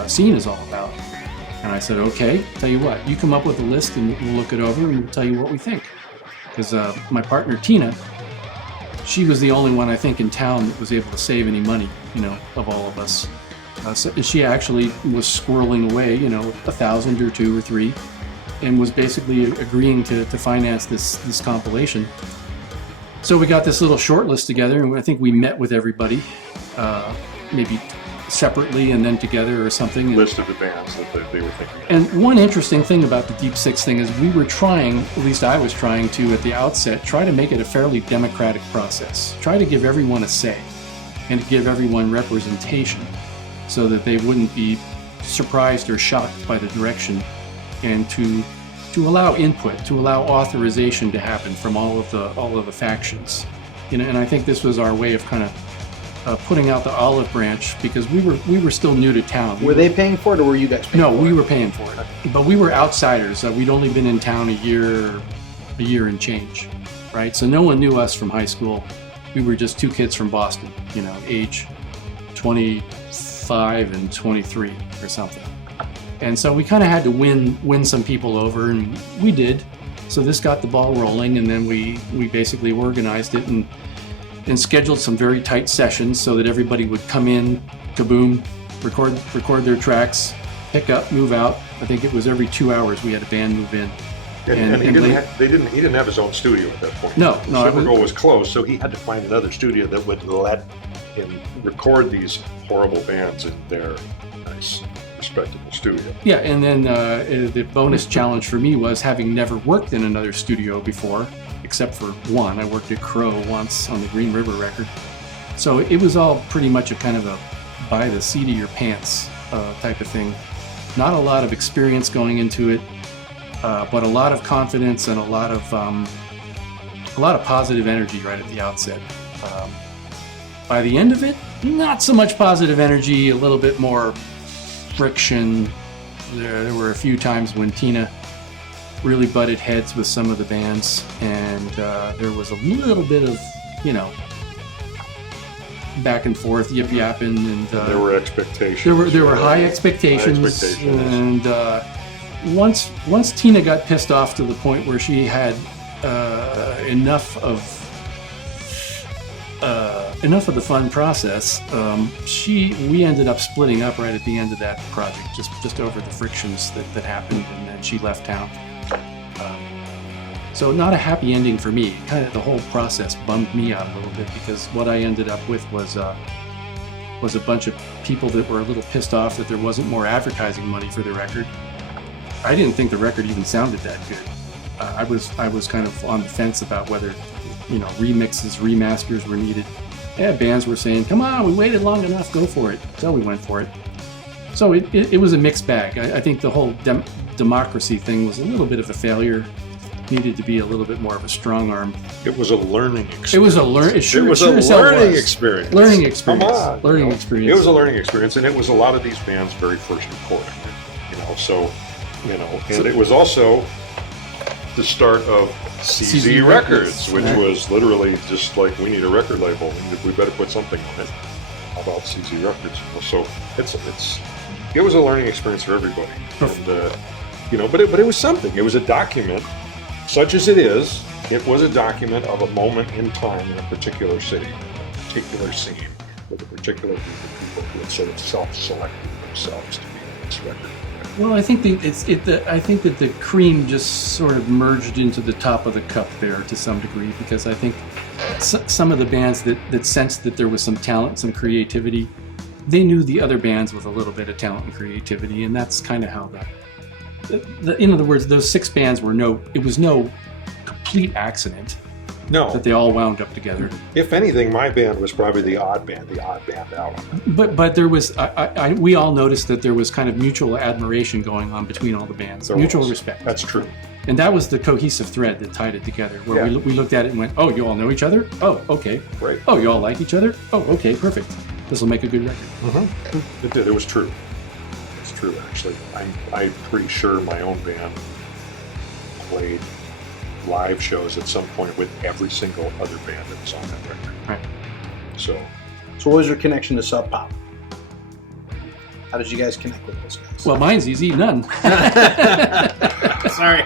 scene is all about." And I said, "Okay, tell you what, you come up with a list and we'll look it over and we'll tell you what we think." Because my partner Tina, she was the only one I think in town that was able to save any money, of all of us. So she actually was squirreling away, $1,000 or $2,000 or $3,000, and was basically agreeing to finance this compilation. So we got this little short list together, and I think we met with everybody, maybe separately and then together or something. List of the bands that they were thinking of. And one interesting thing about the Deep Six thing is we were trying, at least I was trying to at the outset, try to make it a fairly democratic process. Try to give everyone a say and to give everyone representation so that they wouldn't be surprised or shocked by the direction, and to allow input, to allow authorization to happen from all of the factions. And I think this was our way of kind of putting out the olive branch, because we were still new to town. Were they paying for it, or were you guys paying for it? No, we were paying for it. But we were outsiders. We'd only been in town a year and change, right? So no one knew us from high school. We were just two kids from Boston, age 25 and 23 or something. And so we kind of had to win some people over, and we did. So this got the ball rolling, and then we basically organized it and scheduled some very tight sessions so that everybody would come in, kaboom, record their tracks, pick up, move out. I think it was every 2 hours we had a band move in. And he didn't have his own studio at that point. No. Reciprocal was closed, so he had to find another studio that would let him record these horrible bands in their nice, respectable studio. Yeah, and then the bonus challenge for me was, having never worked in another studio before, except for one. I worked at Crow once on the Green River record. So it was all pretty much a kind of a by the seat of your pants type of thing. Not a lot of experience going into it, but a lot of confidence and a lot of positive energy right at the outset. By the end of it, not so much positive energy, a little bit more friction. There were a few times when Tina really butted heads with some of the bands, and there was a little bit of, back and forth, yip-yapping, and there were expectations. There were high expectations, and once Tina got pissed off to the point where she had enough of enough of the fun process. We ended up splitting up right at the end of that project, just over the frictions that happened, and then she left town. So not a happy ending for me. Kind of the whole process bummed me out a little bit, because what I ended up with was a bunch of people that were a little pissed off that there wasn't more advertising money for the record. I didn't think the record even sounded that good. I was kind of on the fence about whether, remixes, remasters were needed. Bands were saying, "Come on, we waited long enough, go for it." So we went for it. So it was a mixed bag. I think the whole democracy thing was a little bit of a failure. Needed to be a little bit more of a strong arm. It was a learning experience. It was a learning experience. Learning experience. Come on, learning experience. It was a learning experience, and it was a lot of these bands' very first recording. And it was also the start of CZ Records, which was literally just like, we need a record label, and we better put something on it. How about CZ Records? So it was a learning experience for everybody, and but it was something. It was a document. Such as it is, it was a document of a moment in time in a particular city, a particular scene, with a particular group of people who had sort of self-selected themselves to be on this record. Well, I think I think that the cream just sort of merged into the top of the cup there to some degree, because I think some of the bands that sensed that there was some talent, some creativity, they knew the other bands with a little bit of talent and creativity, and that's kind of how in other words, those 6 bands it was no complete accident. No. That they all wound up together. If anything, my band was probably the odd band out. But there was, we all noticed that there was kind of mutual admiration going on between all the bands. Mutual respect. That's true. And that was the cohesive thread that tied it together, where we looked at it and went, "Oh, you all know each other? Oh, okay. Right. Oh, you all like each other? Oh, okay, perfect. This will make a good record." Mm-hmm. It did. It was true. True, actually. I'm pretty sure my own band played live shows at some point with every single other band that was on that record. Right. So what was your connection to Sub Pop? How did you guys connect with those guys? Well, mine's easy, none. Sorry.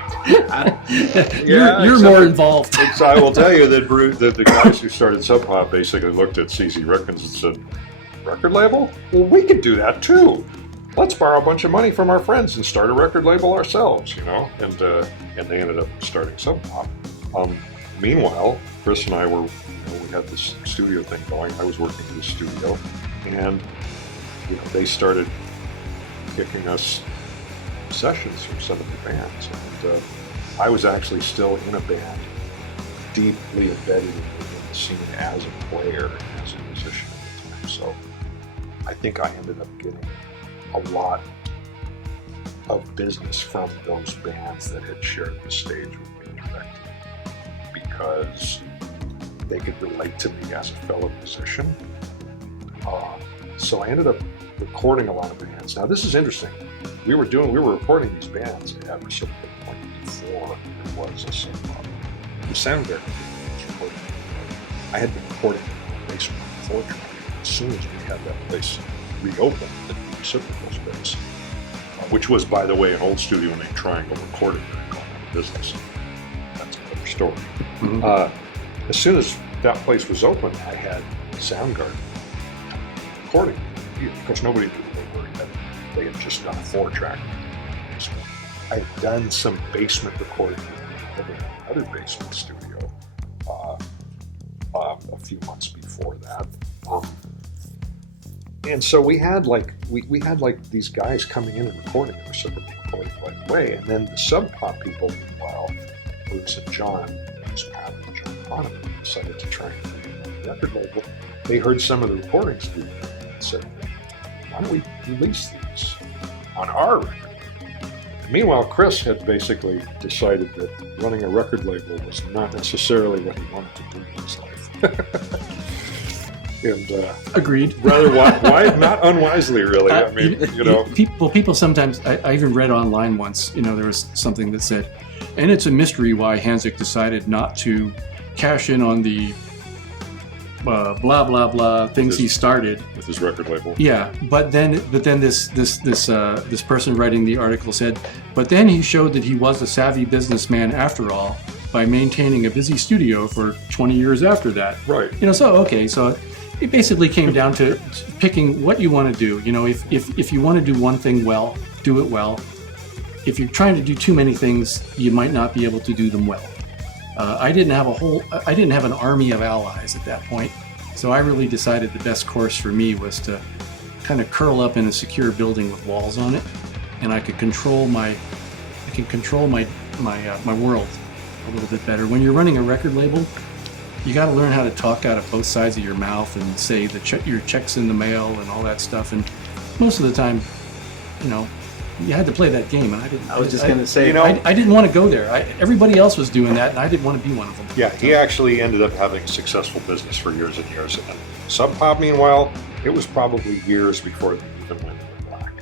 You're more involved. So I will tell you that the guys who started Sub Pop basically looked at CZ Records and said, "Record label? Well, we could do that too. Let's borrow a bunch of money from our friends and start a record label ourselves," and they ended up starting Sub Pop. Meanwhile, Chris and I we had this studio thing going. I was working in the studio, and they started giving us sessions from some of the bands, and I was actually still in a band, deeply embedded in the scene as a player, as a musician at the time. So I think I ended up getting a lot of business from those bands that had shared the stage with me directly, because they could relate to me as a fellow musician. So I ended up recording a lot of bands. Now this is interesting. We were recording these bands at a certain point before there was a Sub Pop. The Soundgarden was recording. I had been recording in the basement before. As soon as we had that place reopened, reciprocal space, which was, by the way, an old studio named Triangle Recording that had gone out of business. That's another story. Mm-hmm. As soon as that place was open, I had Soundgarden recording. Of course, nobody knew who they were yet. They had just done a 4-track. So I had done some basement recording in another basement studio a few months before that. And so we had these guys coming in and recording the reciprocal recording right away, and then the Sub Pop people, meanwhile, Bruce and John, Bruce Pat and John Hahnemann, decided to try and create a record label. They heard some of the recordings and said, "Why don't we release these on our record?" And meanwhile, Chris had basically decided that running a record label was not necessarily what he wanted to do in his life. And agreed. Rather why not unwisely, really. I mean, People sometimes. I even read online once. There was something that said, and it's a mystery why Hanzsek decided not to cash in on the blah blah blah things he started with his record label. Yeah, but then this person writing the article said, but then he showed that he was a savvy businessman after all by maintaining a busy studio for 20 years after that. Right. So it basically came down to picking what you want to do. You know, if you want to do one thing well, do it well. If you're trying to do too many things, you might not be able to do them well. I didn't have an army of allies at that point, so I really decided the best course for me was to kind of curl up in a secure building with walls on it, and I could control my world a little bit better. When you're running a record label, you got to learn how to talk out of both sides of your mouth and say your check's in the mail and all that stuff. And most of the time, you know, you had to play that game, and I didn't. I was just going to say, you know, I didn't want to go there. Everybody else was doing that, and I didn't want to be one of them. Yeah, he actually ended up having a successful business for years and years. And Sub Pop, meanwhile, it was probably years before they even went black.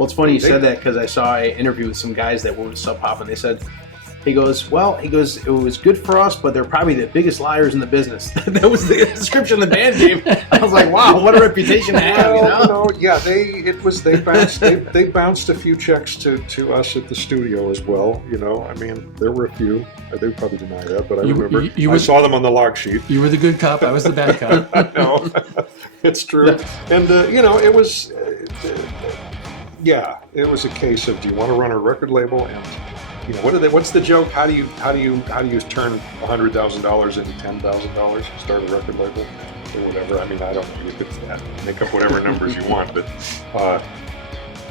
well, it's funny you said that because I saw an interview with some guys that were with Sub Pop, and they said, it was good for us, but they're probably the biggest liars in the business. That was the description of the band name. I was like, wow, what a reputation to have, you know? Yeah, they bounced a few checks to us at the studio as well. You know, I mean, there were a few. They probably deny that, but I remember I saw them on the log sheet. You were the good cop. I was the bad cop. No, it's true. And you know, it was, it was a case of, do you want to run a record label? And you know, what's the joke? How do you turn $100,000 into $10,000? Start a record label or whatever. I mean, I don't know. You could make up whatever numbers you want, but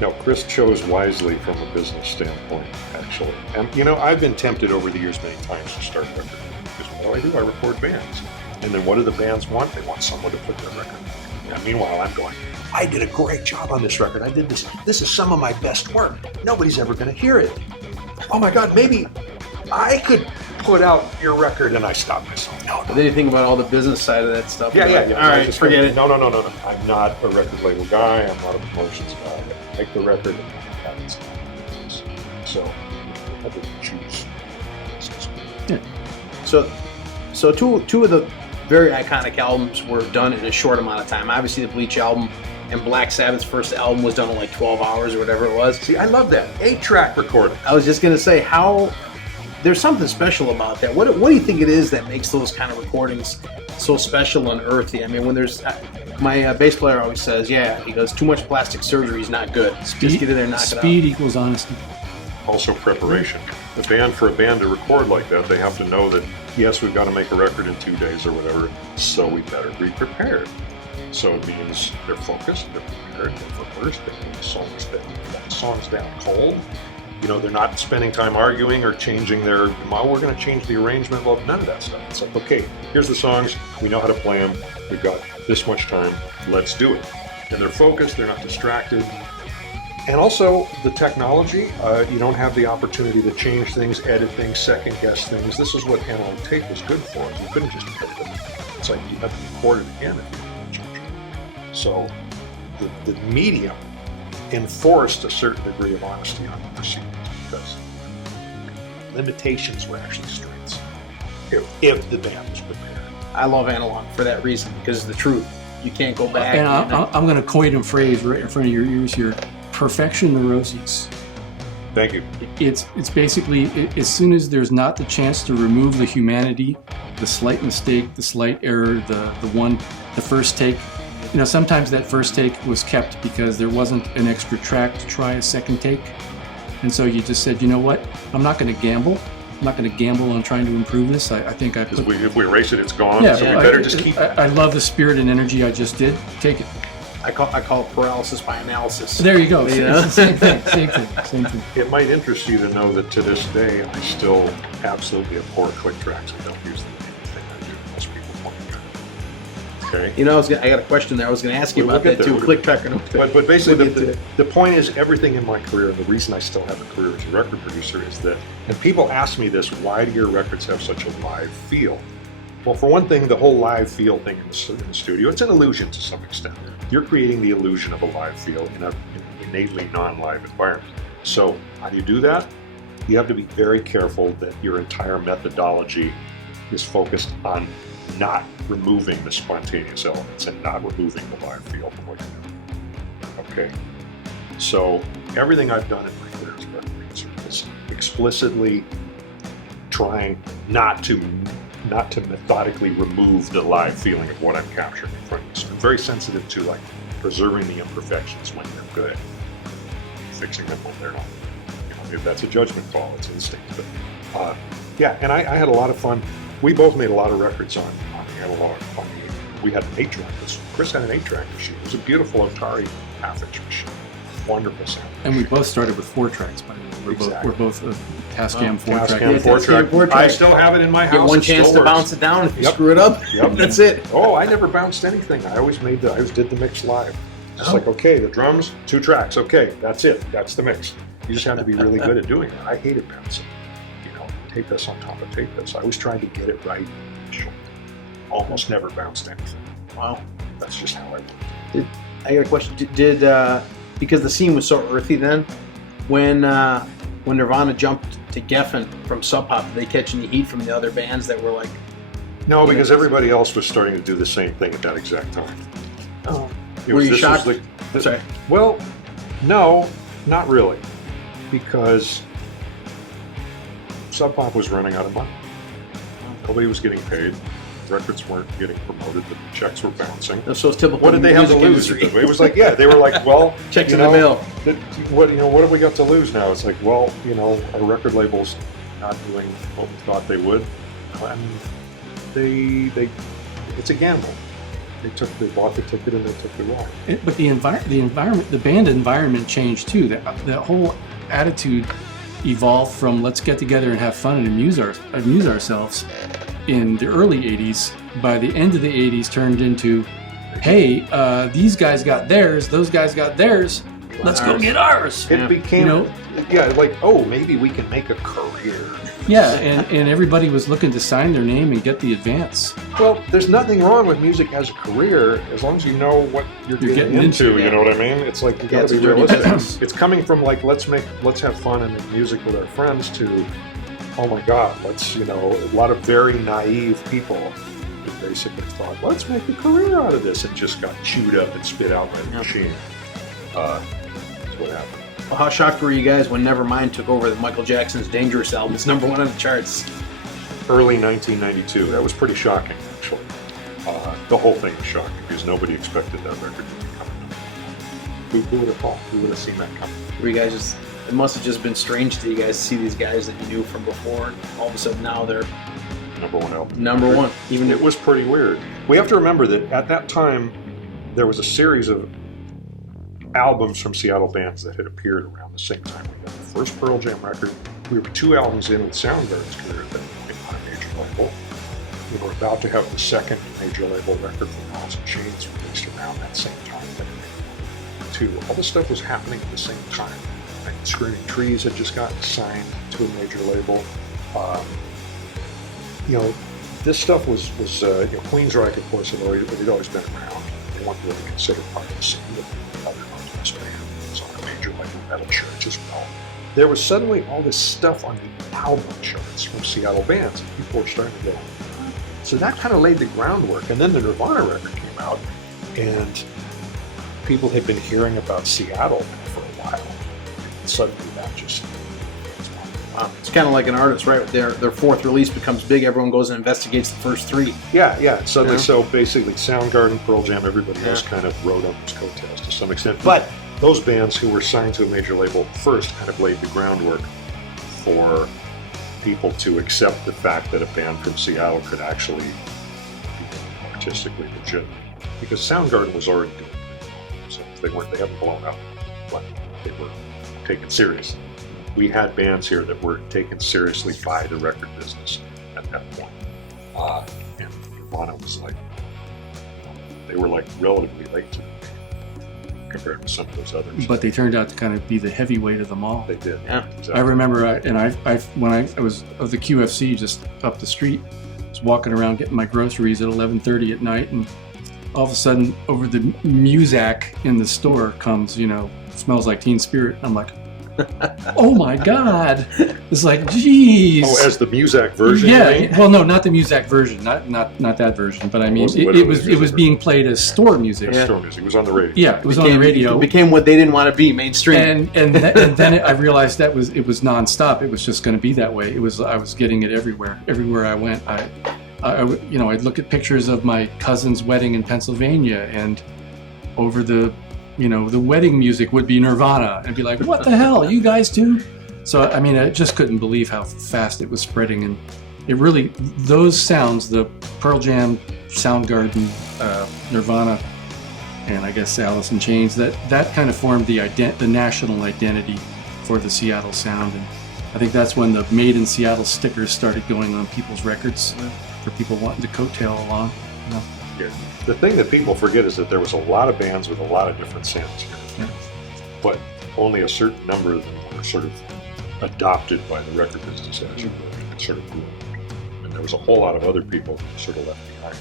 no, Chris chose wisely from a business standpoint, actually. And you know, I've been tempted over the years many times to start record labels because what do? I record bands, and then what do the bands want? They want someone to put their record on. And meanwhile, I'm going, I did a great job on this record. I did this. This is some of my best work. Nobody's ever going to hear it. Oh my God, maybe I could put out your record, and I stopped myself. No. Then you think about all the business side of that stuff. Yeah. All right, forget it. No. I'm not a record label guy. I'm not a promotions guy. I make the record and have it. So I didn't choose. Yeah. So two of the very iconic albums were done in a short amount of time. Obviously, the Bleach album and Black Sabbath's first album was done in like 12 hours or whatever it was. See, I love that 8-track recording. I was just going to say there's something special about that. What do you think it is that makes those kind of recordings so special and earthy? I mean, when there's my bass player always says, he goes, too much plastic surgery is not good. Just get in there and knock it out. Speed equals honesty. Also preparation. For a band to record like that, they have to know that, yes, we've got to make a record in 2 days or whatever, so we better be prepared. So it means they're focused, they're prepared, they're rehearsed, they're getting the songs down cold. You know, they're not spending time arguing or changing we're going to change the arrangement. Well, none of that stuff. It's like, okay, here's the songs, we know how to play them, we've got this much time, let's do it. And they're focused, they're not distracted. And also, the technology, you don't have the opportunity to change things, edit things, second guess things. This is what analog tape was good for. You couldn't just edit it. It's like you have to record it again if you want to change it. So the medium enforced a certain degree of honesty on the proceedings because limitations were actually strengths if the band was prepared. I love analog for that reason because it's the truth. You can't go back. And I'm going to coin a phrase right in front of your ears here. Perfection neuroses. Thank you. It's basically, as soon as there's not the chance to remove the humanity, the slight mistake, the slight error, the first take. You know, sometimes that first take was kept because there wasn't an extra track to try a second take. And so you just said, you know what? I'm not going to gamble. I'm not going to gamble on trying to improve this. I think I put... If we erase it, it's gone, yeah, so we better just keep it. I love the spirit and energy I just did. Take it. I call it paralysis by analysis. There you go. You know? Same thing. It might interest you to know that to this day, I still absolutely abhor click tracks. I don't use them in anything I do. Most people point to. Okay. You know, I got a question there. I was going to ask you about that too. Click track or no click. But basically, the point is, everything in my career, the reason I still have a career as a record producer is that, and people ask me this, why do your records have such a live feel? Well, for one thing, the whole live feel thing in the studio, it's an illusion to some extent. You're creating the illusion of a live feel in an innately non-live environment. So how do you do that? You have to be very careful that your entire methodology is focused on not removing the spontaneous elements and not removing the live feel from what you're doing. Okay? So everything I've done in my career as a record producer is explicitly trying not to not to methodically remove the live feeling of what I'm capturing in front of me. So I'm very sensitive to like preserving the imperfections when they're good, fixing them when they're not. You know, maybe that's a judgment call, it's instinct. But yeah, and I had a lot of fun. We both made a lot of records on analog. We had an 8-track. Chris had an 8-track machine. It was a beautiful Atari half-inch machine. Wonderful sound. And we both started with 4 tracks, by the way. We're both a Tascam 4-track. Tascam 4-track. I still have it in my house. Get one chance to bounce it down. If you screw it up, that's it. Oh, I never bounced anything. I always did the mix live. Just like, okay, the drums, 2 tracks. Okay, that's it. That's the mix. You just have to be really good at doing it. I hated bouncing. You know, tape this on top of tape this. I always tried to get it right. Almost never bounced anything. Wow. That's just how I worked. I got a question. Did because the scene was so earthy then, when Nirvana jumped to Geffen from Sub Pop, did they catch any heat from the other bands that were like? No, because everybody else was starting to do the same thing at that exact time. Oh. Were you shocked? Sorry. Well, no, not really, because Sub Pop was running out of money. Nobody was getting paid. Records weren't getting promoted, the checks were bouncing. So it's typical. What did they have to lose? It was like, yeah, they were like, well, checks in the mail. What have we got to lose now? It's like, well, our record label's not doing what we thought they would, and it's a gamble. They bought the ticket and they took the ride. But the environment, the band environment changed too. That whole attitude evolved from let's get together and have fun and amuse ourselves in the early 80s. By the end of the 80s turned into, hey, these guys got theirs, those guys got theirs, let's go get ours. It became, like, oh, maybe we can make a career. Yeah, and everybody was looking to sign their name and get the advance. Well, there's nothing wrong with music as a career as long as you know what you're getting into. You know what I mean? It's like, you gotta be realistic. It's coming from like, let's have fun and make music with our friends to, oh my God, a lot of very naive people who basically thought, let's make a career out of this, and just got chewed up and spit out by the machine. That's what happened. Well, how shocked were you guys when Nevermind took over the Michael Jackson's Dangerous album? It's #1 on the charts. Early 1992. That was pretty shocking, actually. The whole thing was shocking because nobody expected that record to be coming up. Who would have thought? Who would have seen that coming? Were you guys it must have just been strange to you guys to see these guys that you knew from before, and all of a sudden now they're #1 album. #1. Even it was pretty weird. We have to remember that at that time there was a series of albums from Seattle bands that had appeared around the same time. We got the first Pearl Jam record. We were 2 albums in with Soundgarden's career at that point on a major label. We were about to have the second major label record from Alice in Chains released around that same time. All this stuff was happening at the same time. Like Screaming Trees had just gotten signed to a major label. This stuff was Queensryche, of course, had always been around. They weren't really considered part of the scene. Other Northwest band was on a major label, Metal Church as well. There was suddenly all this stuff on the album charts from Seattle bands, and people were starting to go. So that kind of laid the groundwork. And then the Nirvana record came out, and people had been hearing about Seattle for a while. And suddenly that just... Wow. It's kind of like an artist, right? Their 4th release becomes big. Everyone goes and investigates the first 3. Yeah. Suddenly, so basically, Soundgarden, Pearl Jam, everybody else kind of rode on those coattails to some extent. But those bands who were signed to a major label first kind of laid the groundwork for people to accept the fact that a band from Seattle could actually be artistically legitimate. Because Soundgarden was already doing it. So they haven't blown up, but they were taken seriously. We had bands here that were taken seriously by the record business at that point. And Nirvana was like, they were like relatively late to the game compared to some of those others. But they turned out to kind of be the heavyweight of them all. They did. Yeah. Exactly. I remember, when I was of the QFC just up the street, I was walking around getting my groceries at 11:30 at night, and all of a sudden, over the Muzak in the store comes, Smells Like Teen Spirit. I'm like, oh my God! It's like, geez. Oh, as the Muzak version. Yeah. Well, no, not the Muzak version, not that version. But I mean, it was being played as store music. Yeah. Store music. It was on the radio. Yeah, it was on the radio. It became what they didn't want to be, mainstream. And then I realized it was nonstop. It was just going to be that way. I was getting it everywhere. Everywhere I went, I'd look at pictures of my cousin's wedding in Pennsylvania, and over the wedding music would be Nirvana, and be like, what the hell, you guys too? So, I mean, I just couldn't believe how fast it was spreading, and it really, those sounds, the Pearl Jam, Soundgarden, Nirvana, and I guess Alice in Chains, that kind of formed the national identity for the Seattle sound, and I think that's when the Made in Seattle stickers started going on people's records for people wanting to coattail along. Yeah. The thing that people forget is that there was a lot of bands with a lot of different sounds here, but only a certain number of them were sort of adopted by the record business as you were, and sort of grew. And there was a whole lot of other people who were sort of left behind,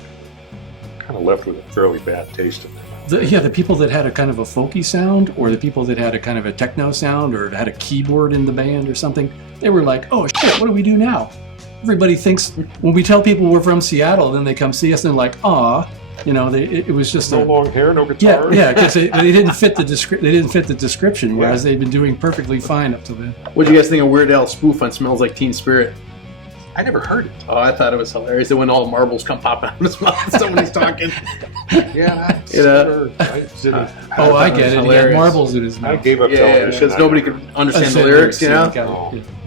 kind of left with a fairly bad taste in their mouth. The people that had a kind of a folky sound, or the people that had a kind of a techno sound, or had a keyboard in the band or something, they were like, oh shit, what do we do now? Everybody thinks, when we tell people we're from Seattle, then they come see us and they're like, aw, it was just no long hair, no guitar. Yeah, because they didn't fit the description, whereas they've been doing perfectly fine up to then. What do you guys think of Weird Al's spoof on "Smells Like Teen Spirit"? I never heard it. Oh, I thought it was hilarious. That when all the marbles come popping out of his mouth when he's talking. Yeah, I get it. He had marbles in his mouth. I gave up television. Because nobody could understand the lyrics,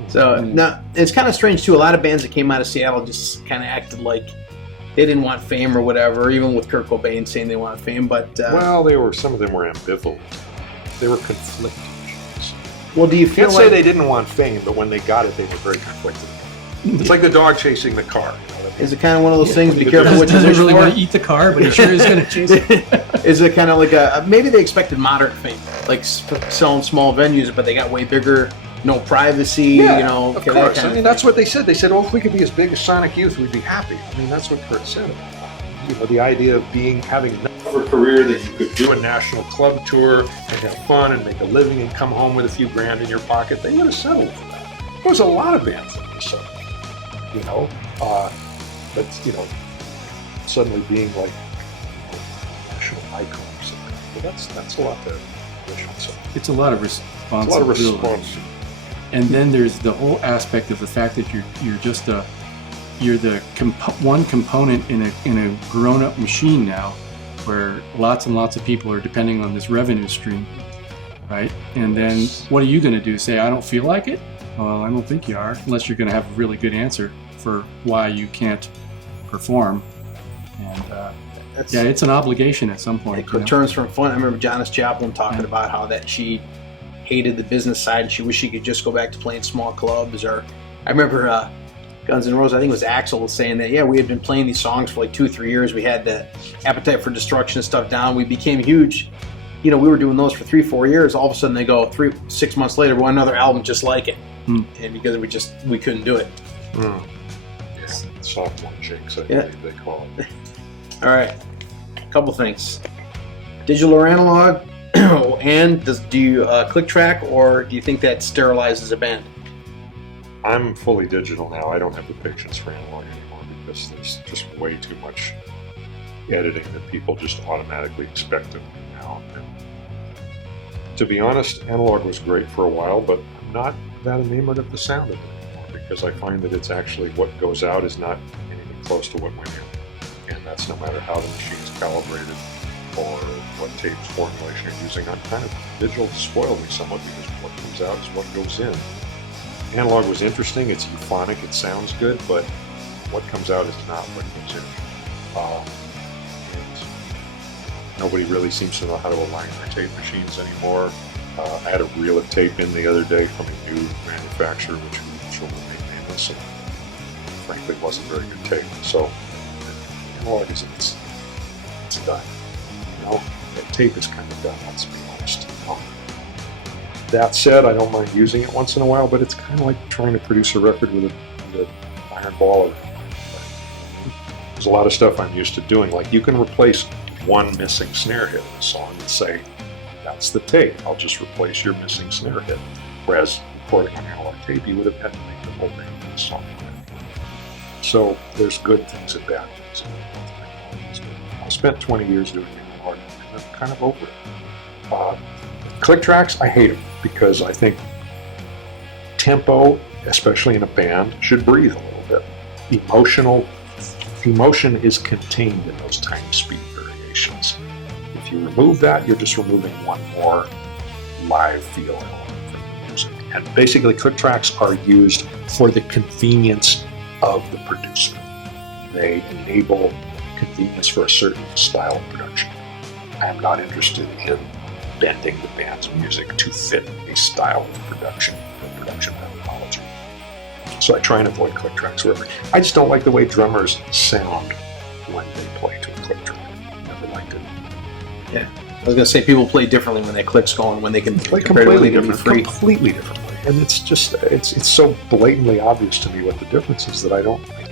So now it's kind of strange too. A lot of bands that came out of Seattle just kind of acted like they didn't want fame or whatever. Even with Kurt Cobain saying they want fame, but some of them were ambivalent. They were conflicted. Well, do you feel can't say they didn't want fame, but when they got it, they were very conflicted. It's like the dog chasing the car. Is it kind of one of those things? Be careful what you wish for. Doesn't really want to eat the car, but he sure is going to chase it. Is it kind of like maybe they expected moderate fame, like selling small venues, but they got way bigger, no privacy, Of course. I mean, that's what they said. They said, if we could be as big as Sonic Youth, we'd be happy. I mean, that's what Kurt said. The idea of having a career that you could do a national club tour and have fun and make a living and come home with a few grand in your pocket, they would have settled for that. There was a lot of bands that would have settled. But suddenly being like a national icon or something. Well, that's a lot to wish on something. It's a lot of responsibility. And then there's the whole aspect of the fact that you're the one component in a grown-up machine now, where lots and lots of people are depending on this revenue stream, right? And then what are you going to do? Say I don't feel like it? Well, I don't think you are, unless you're going to have a really good answer for why you can't perform. And it's an obligation at some point. It returns from fun. I remember Janis Joplin talking about how that she hated the business side and she wished she could just go back to playing small clubs. Or I remember Guns N' Roses, I think it was Axl, was saying that, we had been playing these songs for like 2-3 years. We had the Appetite for Destruction and stuff down. We became huge. We were doing those for 3-4 years. All of a sudden they go 6 months later, we want another album just like it. And because we couldn't do it. Sophomore jinx, I believe they call it. All right, a couple things. Digital or analog, and do you click track, or do you think that sterilizes a band? I'm fully digital now. I don't have the patience for analog anymore because there's just way too much editing that people just automatically expect of me now. And to be honest, analog was great for a while, but I'm not that enamored of the sound of it anymore because I find that it's actually what goes out is not anything close to what went in. And that's no matter how the machine's calibrated or what tapes formulation you're using. I'm kind of digital spoiled me somewhat because what comes out is what goes in. Analog was interesting, it's euphonic, it sounds good, but what comes out is not what goes in. And nobody really seems to know how to align their tape machines anymore. I had a reel of tape in the other day from a new manufacturer, which will remain nameless, and frankly wasn't very good tape. So analog is it's done. That tape is kind of done, let's be honest. That said, I don't mind using it once in a while, but it's kind of like trying to produce a record with an iron ball around. There's a lot of stuff I'm used to doing. Like you can replace one missing snare hit in a song and say, that's the tape. I'll just replace your missing snare hit. Whereas recording on analog tape, you would have had to make the whole thing of the song. So there's good things and bad things. I spent 20 years doing analog, and I'm kind of over it. Click tracks, I hate them because I think tempo, especially in a band, should breathe a little bit. Emotional emotion is contained in those tiny speed variations. If you remove that, you're just removing one more live feel element from the music. And basically, click tracks are used for the convenience of the producer. They enable convenience for a certain style of production. I'm not interested in bending the band's music to fit a style of production or production methodology. So I try and avoid click tracks wherever. I just don't like the way drummers sound when they play to a click track. Never liked it. Yeah. I was gonna say people play differently when they click's going, when they can Play compared to when completely they can be different, free. completely differently. And it's just, it's so blatantly obvious to me what the difference is that I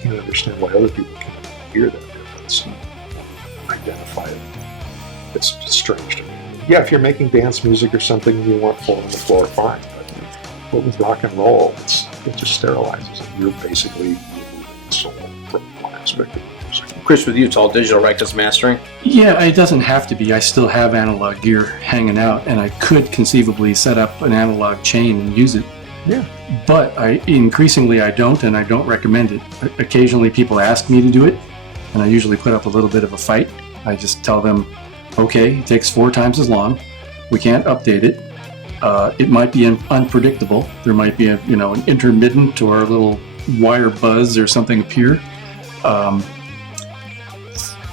can't understand why other people can't hear that difference and identify it. It's strange to me. Yeah, if you're making dance music or something and you want full on the floor, fine. But with rock and roll, it just sterilizes it. You're basically removing the soul from one aspect of the music. Chris, with you, it's all digital, right? Because mastering. Yeah, it doesn't have to be. I still have analog gear hanging out, and I could conceivably set up an analog chain and use it. Yeah. But increasingly I don't, and I don't recommend it. Occasionally people ask me to do it, and I usually put up a little bit of a fight. I just tell them, okay, it takes 4 times as long. We can't update it. It might be unpredictable. There might be an intermittent or a little wire buzz or something appear.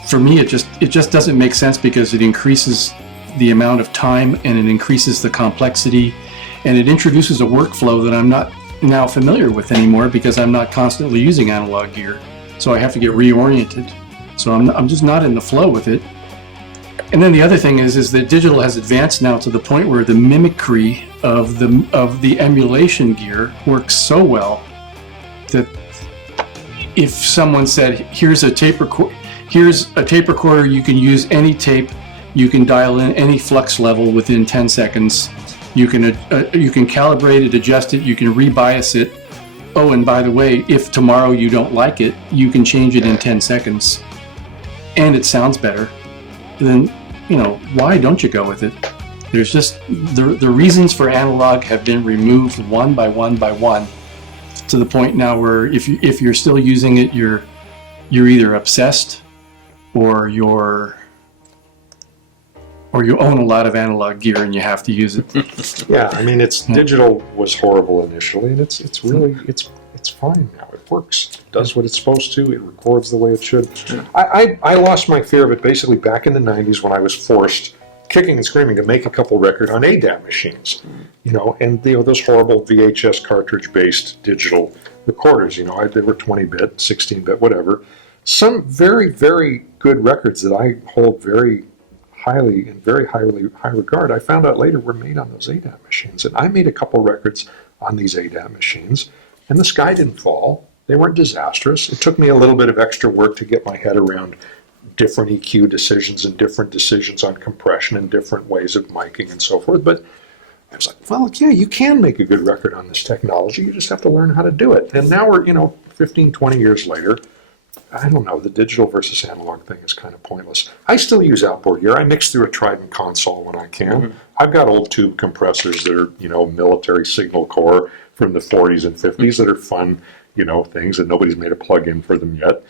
For me, it just doesn't make sense because it increases the amount of time and it increases the complexity and it introduces a workflow that I'm not now familiar with anymore because I'm not constantly using analog gear. So I have to get reoriented. So I'm just not in the flow with it. And then the other thing is that digital has advanced now to the point where the mimicry of the emulation gear works so well that if someone said, here's a tape recorder, you can use any tape, you can dial in any flux level within 10 seconds, you can calibrate it, adjust it, you can rebias it. Oh, and by the way, if tomorrow you don't like it, you can change it in 10 seconds and it sounds better. Then, why don't you go with it? There's just, the reasons for analog have been removed one by one by one to the point now where if you're still using it, you're either obsessed or you own a lot of analog gear and you have to use it. Yeah, I mean, digital was horrible initially, and it's really fine now. It works. It does what it's supposed to. It records the way it should. I lost my fear of it basically back in the 90s when I was forced, kicking and screaming, to make a couple record on ADAT machines. And those horrible VHS cartridge-based digital recorders. They were 20-bit, 16-bit, whatever. Some very, very good records that I hold very highly in very high regard, I found out later were made on those ADAT machines. And I made a couple records on these ADAT machines, and the sky didn't fall. They weren't disastrous. It took me a little bit of extra work to get my head around different EQ decisions and different decisions on compression and different ways of miking and so forth. But I was like, well, yeah, you can make a good record on this technology. You just have to learn how to do it. And now we're, 15, 20 years later, I don't know, the digital versus analog thing is kind of pointless. I still use outboard gear. I mix through a Trident console when I can. Mm-hmm. I've got old tube compressors that are, military signal core from the 40s and 50s that are fun, things that nobody's made a plug-in for them yet.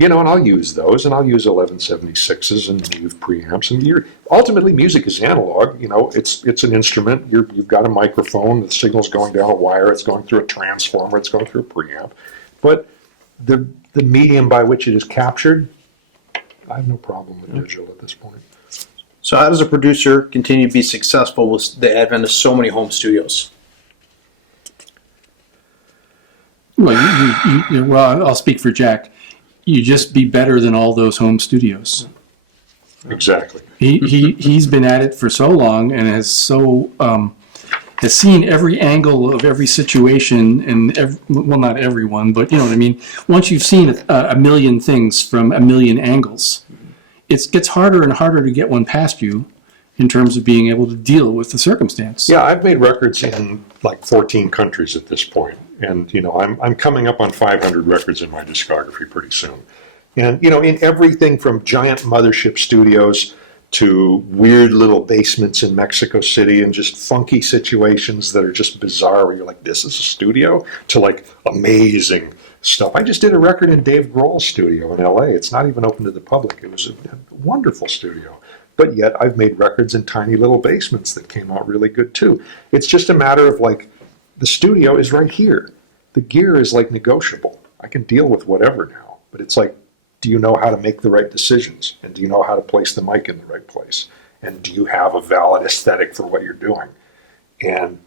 And I'll use those, and I'll use 1176s and Neve preamps. And ultimately, music is analog. It's an instrument. You've got a microphone. The signal's going down a wire. It's going through a transformer. It's going through a preamp. But the medium by which it is captured, I have no problem with digital at this point. So how does a producer continue to be successful with the advent of so many home studios? Well, I'll speak for Jack. You just be better than all those home studios. Exactly. He's been at it for so long and has seen every angle of every situation and not everyone, but you know what I mean. Once you've seen a million things from a million angles, it gets harder and harder to get one past you in terms of being able to deal with the circumstance. Yeah, I've made records in like 14 countries at this point, and I'm coming up on 500 records in my discography pretty soon. And in everything from giant mothership studios to weird little basements in Mexico City and just funky situations that are just bizarre where you're like, this is a studio, to like amazing, stuff. I just did a record in Dave Grohl's studio in LA. It's not even open to the public. It was a wonderful studio. But yet I've made records in tiny little basements that came out really good too. It's just a matter of like, the studio is right here. The gear is like negotiable. I can deal with whatever now. But it's like, do you know how to make the right decisions? And do you know how to place the mic in the right place? And do you have a valid aesthetic for what you're doing? And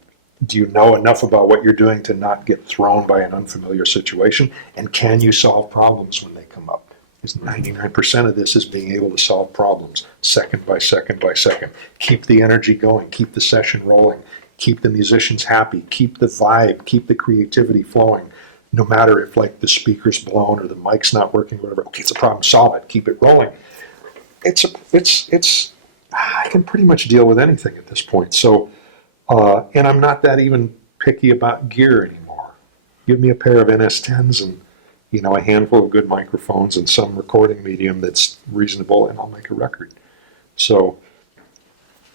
do you know enough about what you're doing to not get thrown by an unfamiliar situation? And can you solve problems when they come up? Because 99% of this is being able to solve problems second by second by second. Keep the energy going, keep the session rolling, keep the musicians happy, keep the vibe, keep the creativity flowing. No matter if like the speaker's blown or the mic's not working, or whatever. Okay, it's a problem, solve it, keep it rolling. I can pretty much deal with anything at this point. So, and I'm not that even picky about gear anymore. Give me a pair of NS10s and, you know, a handful of good microphones and some recording medium that's reasonable, and I'll make a record. So,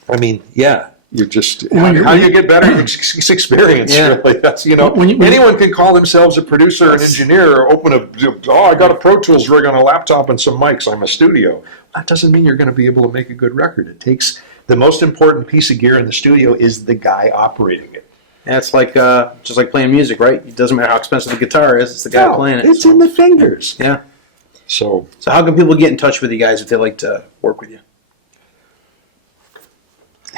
I mean, yeah, you're just, how you get better? It's experience, really. That's, you know, anyone can call themselves a producer and engineer or open I got a Pro Tools rig on a laptop and some mics. I'm a studio. That doesn't mean you're going to be able to make a good record. It takes, the most important piece of gear in the studio is the guy operating it. And it's like, just like playing music, right? It doesn't matter how expensive the guitar is, it's the guy playing it. It's in the fingers. Yeah. So how can people get in touch with you guys if they like to work with you?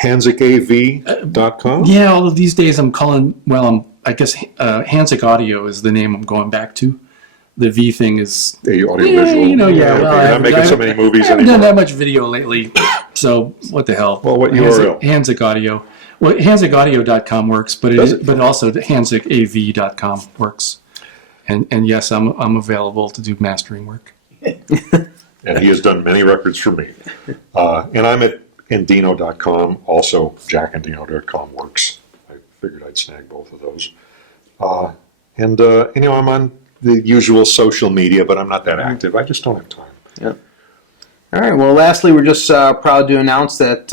HanzsekAV.com? Yeah, all of these days I guess Hanzsek Audio is the name I'm going back to. The V thing is... Audio visual. You know, you're not making so many movies I haven't anymore. done that much video lately, so what the hell. Well, what URL? Hanzsek Audio. Well, HanzsekAudio.com works, but also the HanzsekAV.com works. And yes, I'm available to do mastering work. And he has done many records for me. And I'm at Endino.com. Also, JackEndino.com works. I figured I'd snag both of those. And I'm on the usual social media, but I'm not that active. I just don't have time. Yeah. All right. Well, lastly, we're just proud to announce that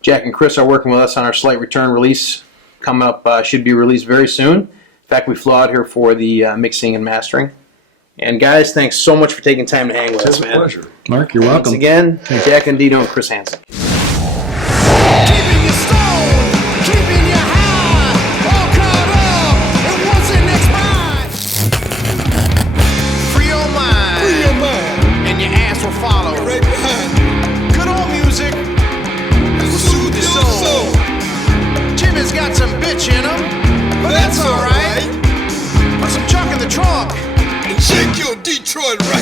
Jack and Chris are working with us on our Slight Return release. Coming up, should be released very soon. In fact, we flew out here for the mixing and mastering. And guys, thanks so much for taking time to hang with us, man. It's a pleasure. Mark, you're welcome. Once again, Jack Endino and Chris Hanzsek. Keeping you stoned, keeping you high, all caught up in what's in next mind. Free your mind, and your ass will follow. Right behind. Good old music will soothe your soul. Jimmy's got some bitch in him, but that's alright. Put some junk in the trunk. Shake your Detroit right.